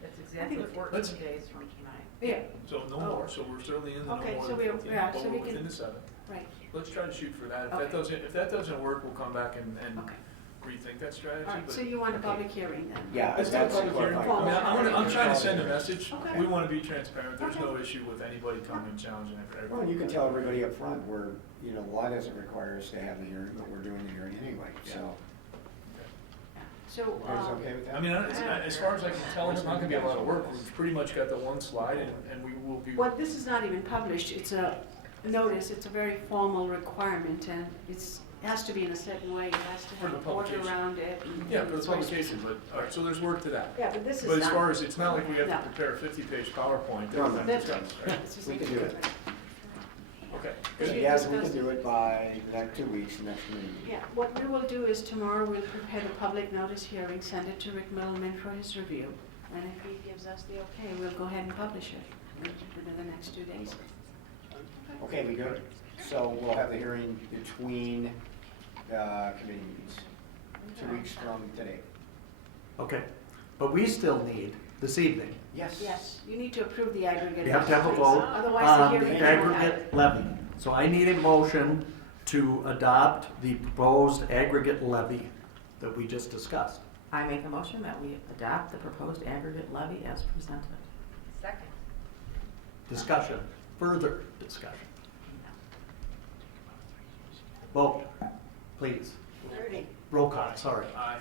That's exactly 14 days from tonight. Yeah. So no more, so we're certainly in the no Okay, more so than 14, yeah, but so we're we can- within the 7. Right. Let's try to shoot for that. Okay. If that doesn't work, we'll come back and Okay. rethink that strategy. All right, but- so you want a public hearing then? Yeah, Let's do a that's public hearing. I clarifying. mean, I'm trying to send a message. Okay. We want to be transparent. There's Okay. no issue with anybody coming and challenging it for Well, everybody. you can tell everybody up front, you know, the law doesn't require us to have the hearing, but we're doing the hearing anyway, so. So, Everybody's okay with that? I mean, as far as I can tell, it's not going to be a lot of work. We've pretty much got the one slide and we will be. well, this is not even published, it's a notice, it's a very formal requirement, and it has to be in a certain way, it has to For have the a border publication. around it. and Yeah, for the it's very publication, but, all right, so there's work to that. Yeah, but this is But as done. far as, it's not like we have No. to prepare a 50-page PowerPoint that No, we're no. going to That's discuss, right. right? It's just We can like- do it. Okay. We So should yes, we discuss can do it. it by the next 2 weeks, next meeting. Yeah, what we will do is tomorrow we'll prepare the public notice hearing, send it to Rick Milliman for his review. And if he gives us the okay, we'll go ahead and publish it within the next 2 days. Okay, we good? So we'll have the hearing between committee meetings, 2 weeks from today. Okay, but we still need, this evening, Yes. Yes, you need to approve the aggregate. we have to have a please. vote Otherwise on the the hearing is not. aggregate levy. So I need a motion to adopt the proposed aggregate levy that we just discussed. I make a motion that we adopt the proposed aggregate levy as presented. Second. Discussion, further discussion. Vote, please. Rudy. Roll call, sorry. Aye.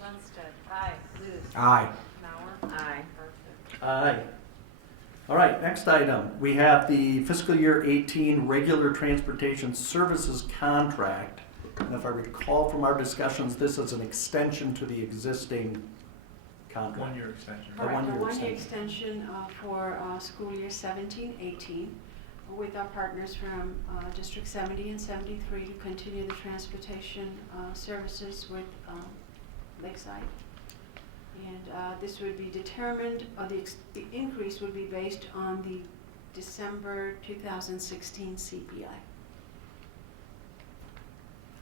Lundstedt. Aye. Luce. Aye. Mauer. Aye. Perfect. Aye. All right, next item. We have the fiscal year 18 regular transportation services contract. And if I recall from our discussions, this is an extension to the existing contract. 1 year extension. A Correct, a one-year one-year extension. extension for school year 17-18 with our partners from District 70 and 73 to continue the transportation services with Lakeside. And this would be determined, the increase would be based on the December 2016 CPI.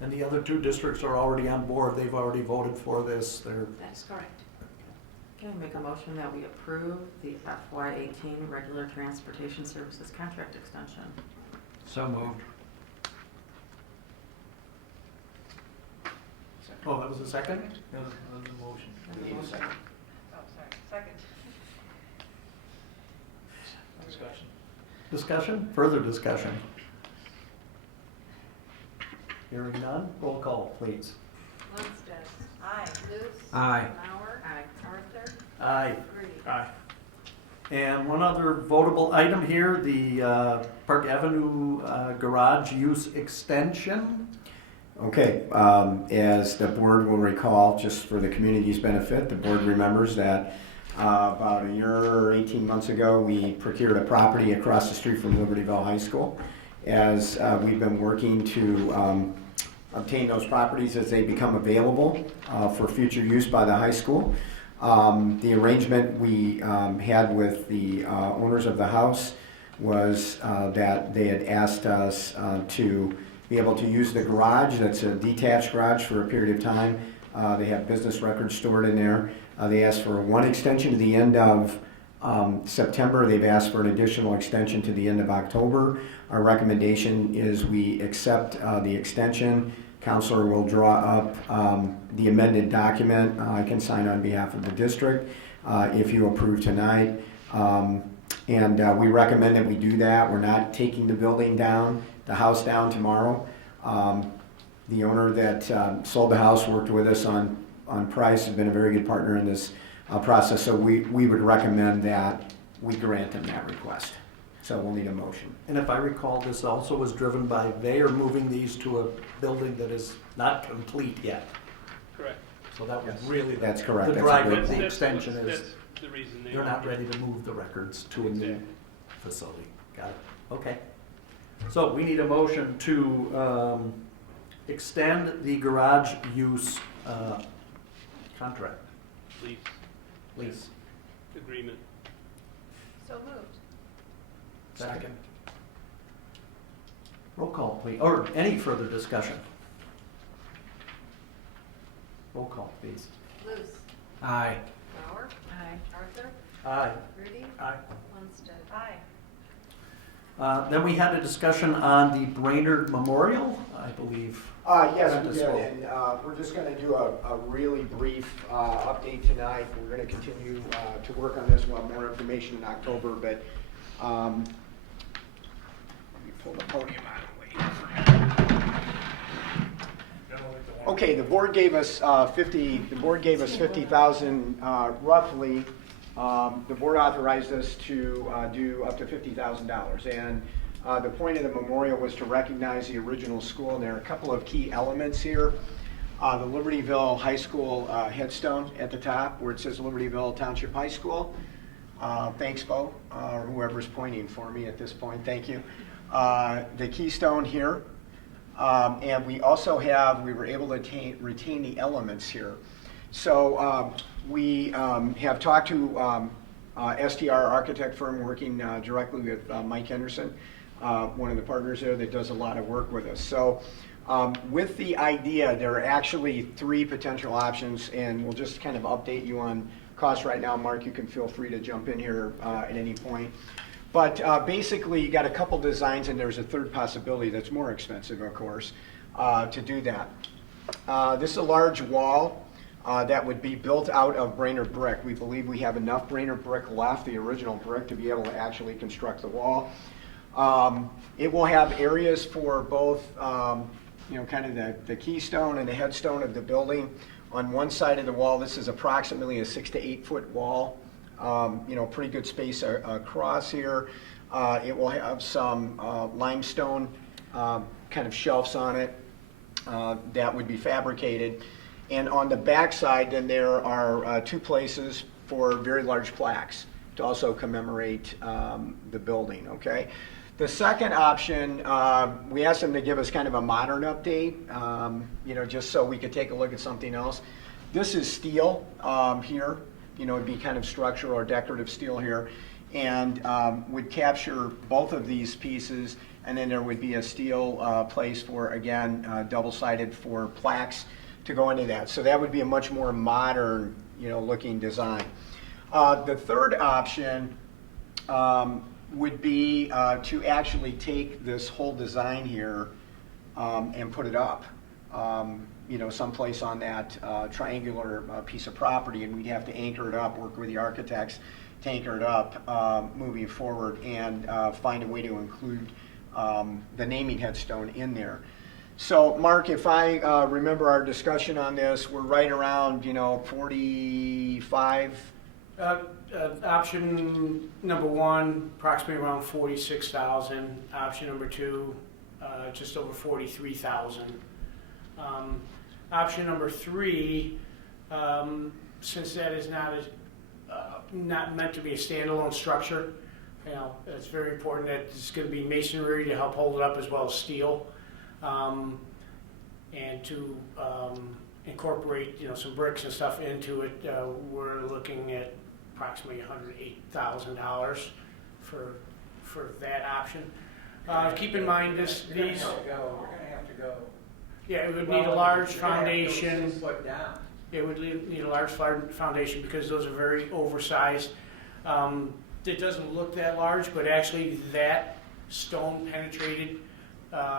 And the other two districts are already on board. They've already voted for this. They're That is correct. Okay, make a motion that we approve the FY18 regular transportation services contract extension. So moved. Oh, that was a second? That was a motion. Need a second. Oh, sorry, second. Discussion. Discussion? Further discussion? Hearing none, roll call, please. Lundstedt. Aye. Luce. Aye. Mauer. Aye. Arthur. Aye. Rudy. Aye. And one other votable item here, the Park Avenue garage use extension. Okay, as the board will recall, just for the community's benefit, the board remembers that about a year or 18 months ago, we procured a property across the street from Libertyville High School. As we've been working to obtain those properties as they become available for future use by the high school. The arrangement we had with the owners of the house was that they had asked us to be able to use the garage. That's a detached garage for a period of time. They have business records stored in there. They asked for one extension to the end of September. They've asked for an additional extension to the end of October. Our recommendation is we accept the extension. Counselor will draw up the amended document. I can sign on behalf of the district if you approve tonight. And we recommend that we do that. We're not taking the building down, the house down tomorrow. The owner that sold the house worked with us on price, has been a very good partner in this process. So we would recommend that we grant them that request. So we'll need a motion. And if I recall, this also was driven by they are moving these to a building that is not complete yet. Correct. So that was Yes. really That's correct. the That's driver great of the point. extension is That's the reason they're not ready to move the records to a new Exactly. facility. Got it. Okay. So we need a motion to extend the garage use contract. Lease. Agreement. So moved. Second. Roll call, please. Or any further discussion? Roll call, please. Luce. Aye. Mauer. Aye. Arthur. Aye. Rudy. Aye. Lundstedt. Aye. Then we had a discussion on the Brainerd Memorial, I believe. Yes, we did, and we're just going to do a really brief update tonight. We're going to continue to work on this. We'll have more information in October, but let me pull the podium out of the way. Okay, the board gave us 50,000 roughly. The board authorized us to do up to $50,000, and the point of the memorial was to recognize the original school, and there are a couple of key elements here. The Libertyville High School headstone at the top where it says Libertyville Township High School. Thanks, Bo, or whoever's pointing for me at this point, thank you. The keystone here, and we also we were able to retain the elements here. So we have talked to STR architect firm working directly with Mike Henderson, one of the partners there that does a lot of work with us. So with the idea, there are actually 3 potential options, and we'll just kind of update you on cost right now. Mark, you can feel free to jump in here at any point. But basically, you got a couple designs, and there's a third possibility that's more expensive, of course, to do that. This is a large wall that would be built out of Brainerd brick. We believe we have enough Brainerd brick left, the original brick, to be able to actually construct the wall. It will have areas for both, kind of the keystone and the headstone of the building. On one side of the wall, this is approximately a 6 to 8 foot wall. Pretty good space across here. It will have some limestone kind of shelves on it that would be fabricated. And on the back side, then there are 2 places for very large plaques to also commemorate the building, okay? The second option, we asked them to give us kind of a modern update, just so we could take a look at something else. This is steel here, it'd be kind of structural or decorative steel here, and would capture both of these pieces, and then there would be a steel place for, again, double-sided for plaques to go into that. So that would be a much more modern looking design. The third option would be to actually take this whole design here and put it up, someplace on that triangular piece of property, and we'd have to anchor it up, work with the architects to anchor it up moving forward, and find a way to include the naming headstone in there. So, Mark, if I remember our discussion on this, we're right around, 45. Option number one, approximately around 46,000. Option number two, just over 43,000. Option number three, since that is not meant to be a standalone structure, it's very important that it's going to be masonry to help hold it up as well as steel. And to incorporate some bricks and stuff into it, we're looking at approximately $108,000 for that option. Keep in mind these. We're going to have to go. Yeah, it would need a large foundation. It would need a large foundation because those are very oversized. It doesn't look that large, but actually that stone penetrated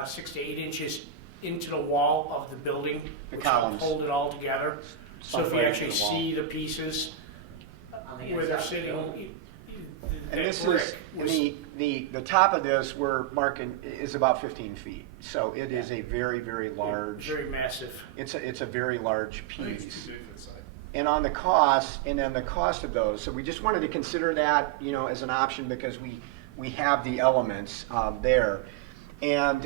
6 to 8 inches into the wall of the building, which helped hold it all together. So if you actually see the pieces where they're sitting, and this is the top of this we're marking is about 15 feet. So it is a very, very large, very massive. It's a very large piece. And on the cost, of those, so we just wanted to consider that, as an option because we have the elements there. And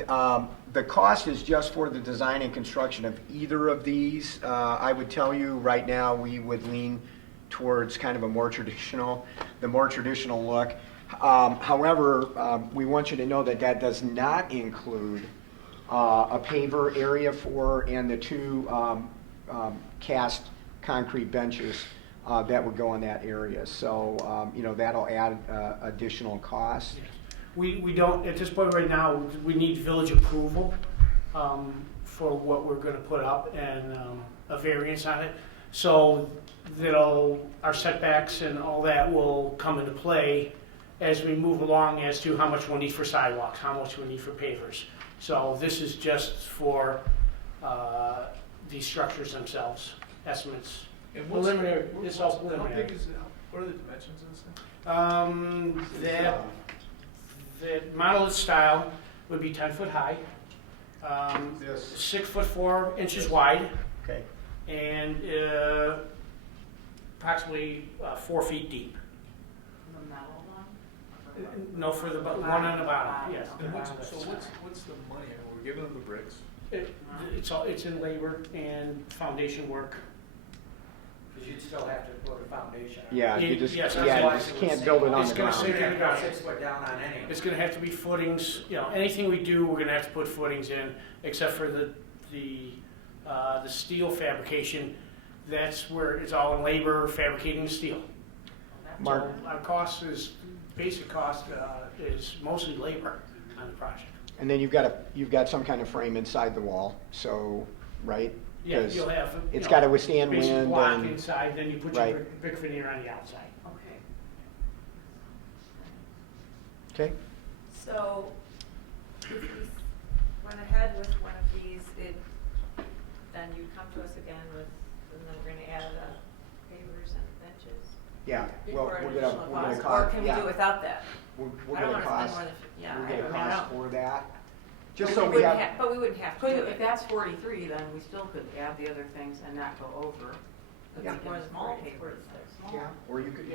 the cost is just for the design and construction of either of these. I would tell you right now we would lean towards kind of the more traditional look. However, we want you to know that does not include a paver area and the two cast concrete benches that would go in that area. So, that'll add additional cost. We don't, at this point right now, we need village approval for what we're going to put up and a variance on it. So our setbacks and all that will come into play as we move along as to how much we'll need for sidewalks, how much we'll need for pavers. So this is just for these structures themselves, estimates. And Preliminary, it's all preliminary. How big is it? What are the dimensions of this thing? The monolith style would be 10 foot high, 6 foot 4 inches wide, okay, and approximately 4 feet deep. The metal one? No, for the one on the bottom. Yes. And what's the money? We're giving them the bricks. It's in labor and foundation work. Because you'd still have to put a foundation on it. Yeah, you just can't build it on the ground. It's going to have to be footings. Anything we do, we're going to have to put footings in, except for the steel fabrication. That's where it's all in labor, fabricating the steel. Mark, so our basic cost is mostly labor on the project. And then you've got some kind of frame inside the wall. So, right? Yeah, you'll have. It's got to withstand basic wind. block and, inside, then you put your brick veneer on the outside. Okay. So, if we went ahead with one of these, then you'd come to us again and then we're going to add pavers and benches. Yeah. Well, we're gonna cost. Or can we do it without that? We're I don't gonna want to cost. spend more than We're gonna cost for that. Just but so we have. But we wouldn't have to do If it. that's 43, then we still could add the other things and not go over. Yeah. More small papers. Yeah. Or you could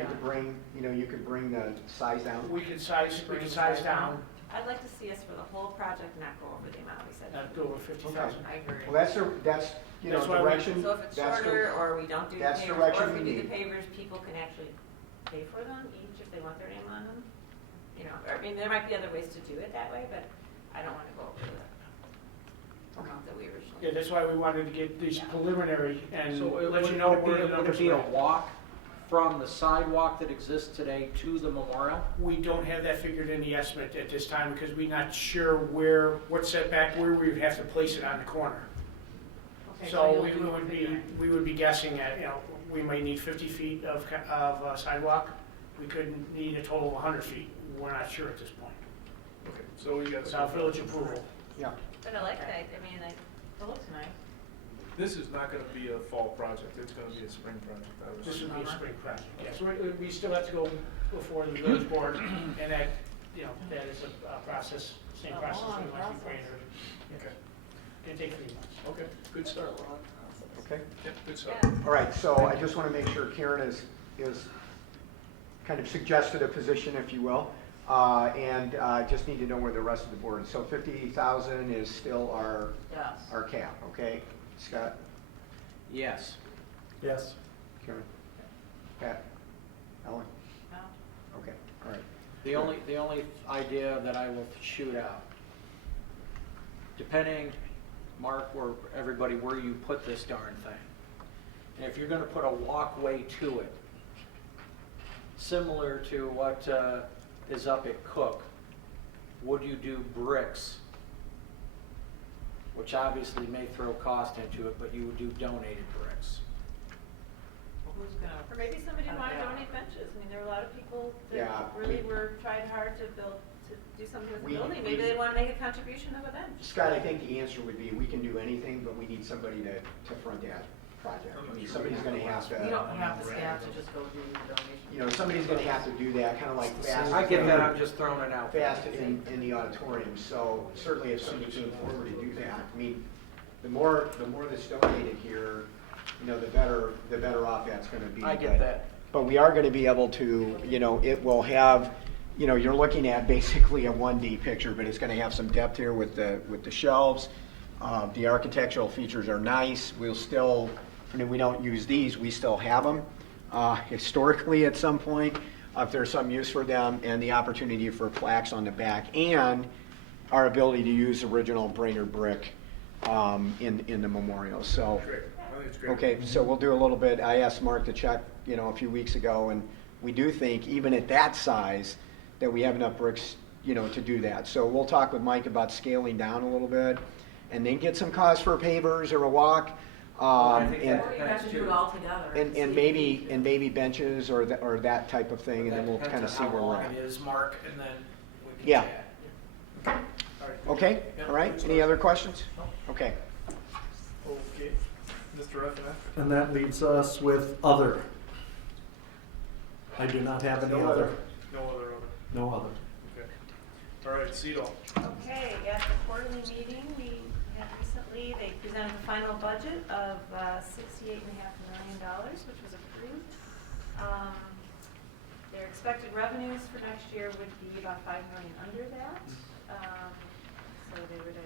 bring the size down. We could size down. I'd like to see us for the whole project not go over the amount we said. Not go over 50,000. I agree. Well, that's direction. So if it's shorter, or we don't do the that's pavers, direction or if we we do the need. pavers, people can actually pay for them each if they want their name on them. There might be other ways to do it that way, but I don't want to go over the amount that we originally. Yeah, that's why we wanted to get these preliminary and So let you know where the would numbers it be a are. walk from the sidewalk that exists today to the memorial? We don't have that figured in the estimate at this time because we're not sure what setback, where we would have to place it on the corner. Okay, So you'll we do would figuring. be guessing at, we might need 50 feet of sidewalk. We could need a total of 100 feet. We're not sure at this point. Okay, so we got. Without village approval. Yeah. But I like that, I mean, it looks nice. This is not gonna be a fall project, it's gonna be a spring project, I was. This would be a spring project, yes. We still have to go before the village board, and that, that is a process, same process that we went through Brainerd. Okay. It'll take 3 months. Okay, good start. Okay. Yep, good start. All right, so I just want to make sure Karen is kind of suggested a position, if you will, and just need to know where the rest of the board is. So 50,000 is still our cap, okay? Scott? Yes. Yes. Karen? Pat? Ellen? No. Okay, all right. The only idea that I will shoot out, depending, Mark, where you put this darn thing. And if you're going to put a walkway to it, similar to what is up at Cook, would you do bricks? Which obviously may throw cost into it, but you would do donated bricks. Who's gonna? Or maybe somebody didn't want to Yeah. donate benches. I mean, there were a lot of people that Yeah, really tried hard to do something with the We- building. we- Maybe they want to make a contribution of a bench. Scott, I think the answer would be we can do anything, but we need somebody to front that project. I mean, somebody's going to have to. We don't have the staff to just go do the donation. Somebody's going to have to do that, kind of like fast. I get that, I'm just throwing it out. Fast in the auditorium, so certainly if somebody came forward to do that, I mean, the more that's donated here, the better off that's going to be. I get that. But we are going to be able to, it will have, you're looking at basically a 1D picture, but it's going to have some depth here with the shelves. The architectural features are nice. We'll still, we don't use these, we still have them historically at some point, if there's some use for them, and the opportunity for plaques on the back, and our ability to use original Brainerd brick in the memorial. So, Great. I think it's great. okay, so we'll do a little bit. I asked Mark to check, a few weeks ago, and we do think even at that size that we have enough bricks, to do that. So we'll talk with Mike about scaling down a little bit, and then get some cost for pavers or a walk. Or you have to do it all together. And maybe benches or that type of thing, and then we'll kind of see where we're at. It is, Mark, and then we can Yeah. chat. Okay, all right, any other questions? Okay. Okay, Mr. F. And that leaves us with other. I do not have any other. No other. Okay. All right, Cedal. Okay, at the quarterly meeting we had recently, they presented the final budget of $68.5 million, which was approved. Their expected revenues for next year would be about $5 million under that. So they would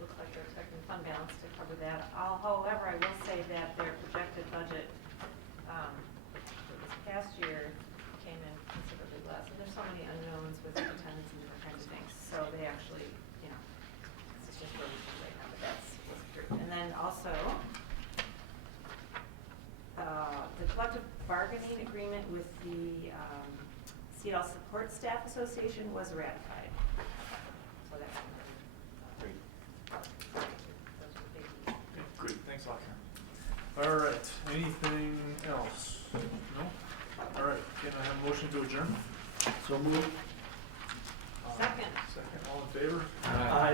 look like they're expecting fund balance to cover that. However, I will say that their projected budget for this past year came in considerably less. And there's so many unknowns with attendance and different kinds of things. So they actually, this is just where we should right now, but that's what's approved. And then also, the collective bargaining agreement with the Seattle Support Staff Association was ratified. So that's great. Great, thanks a lot, Karen. All right, anything else? No? All right, can I have a motion to adjourn? So moved. Second. Second, all in favor? Aye.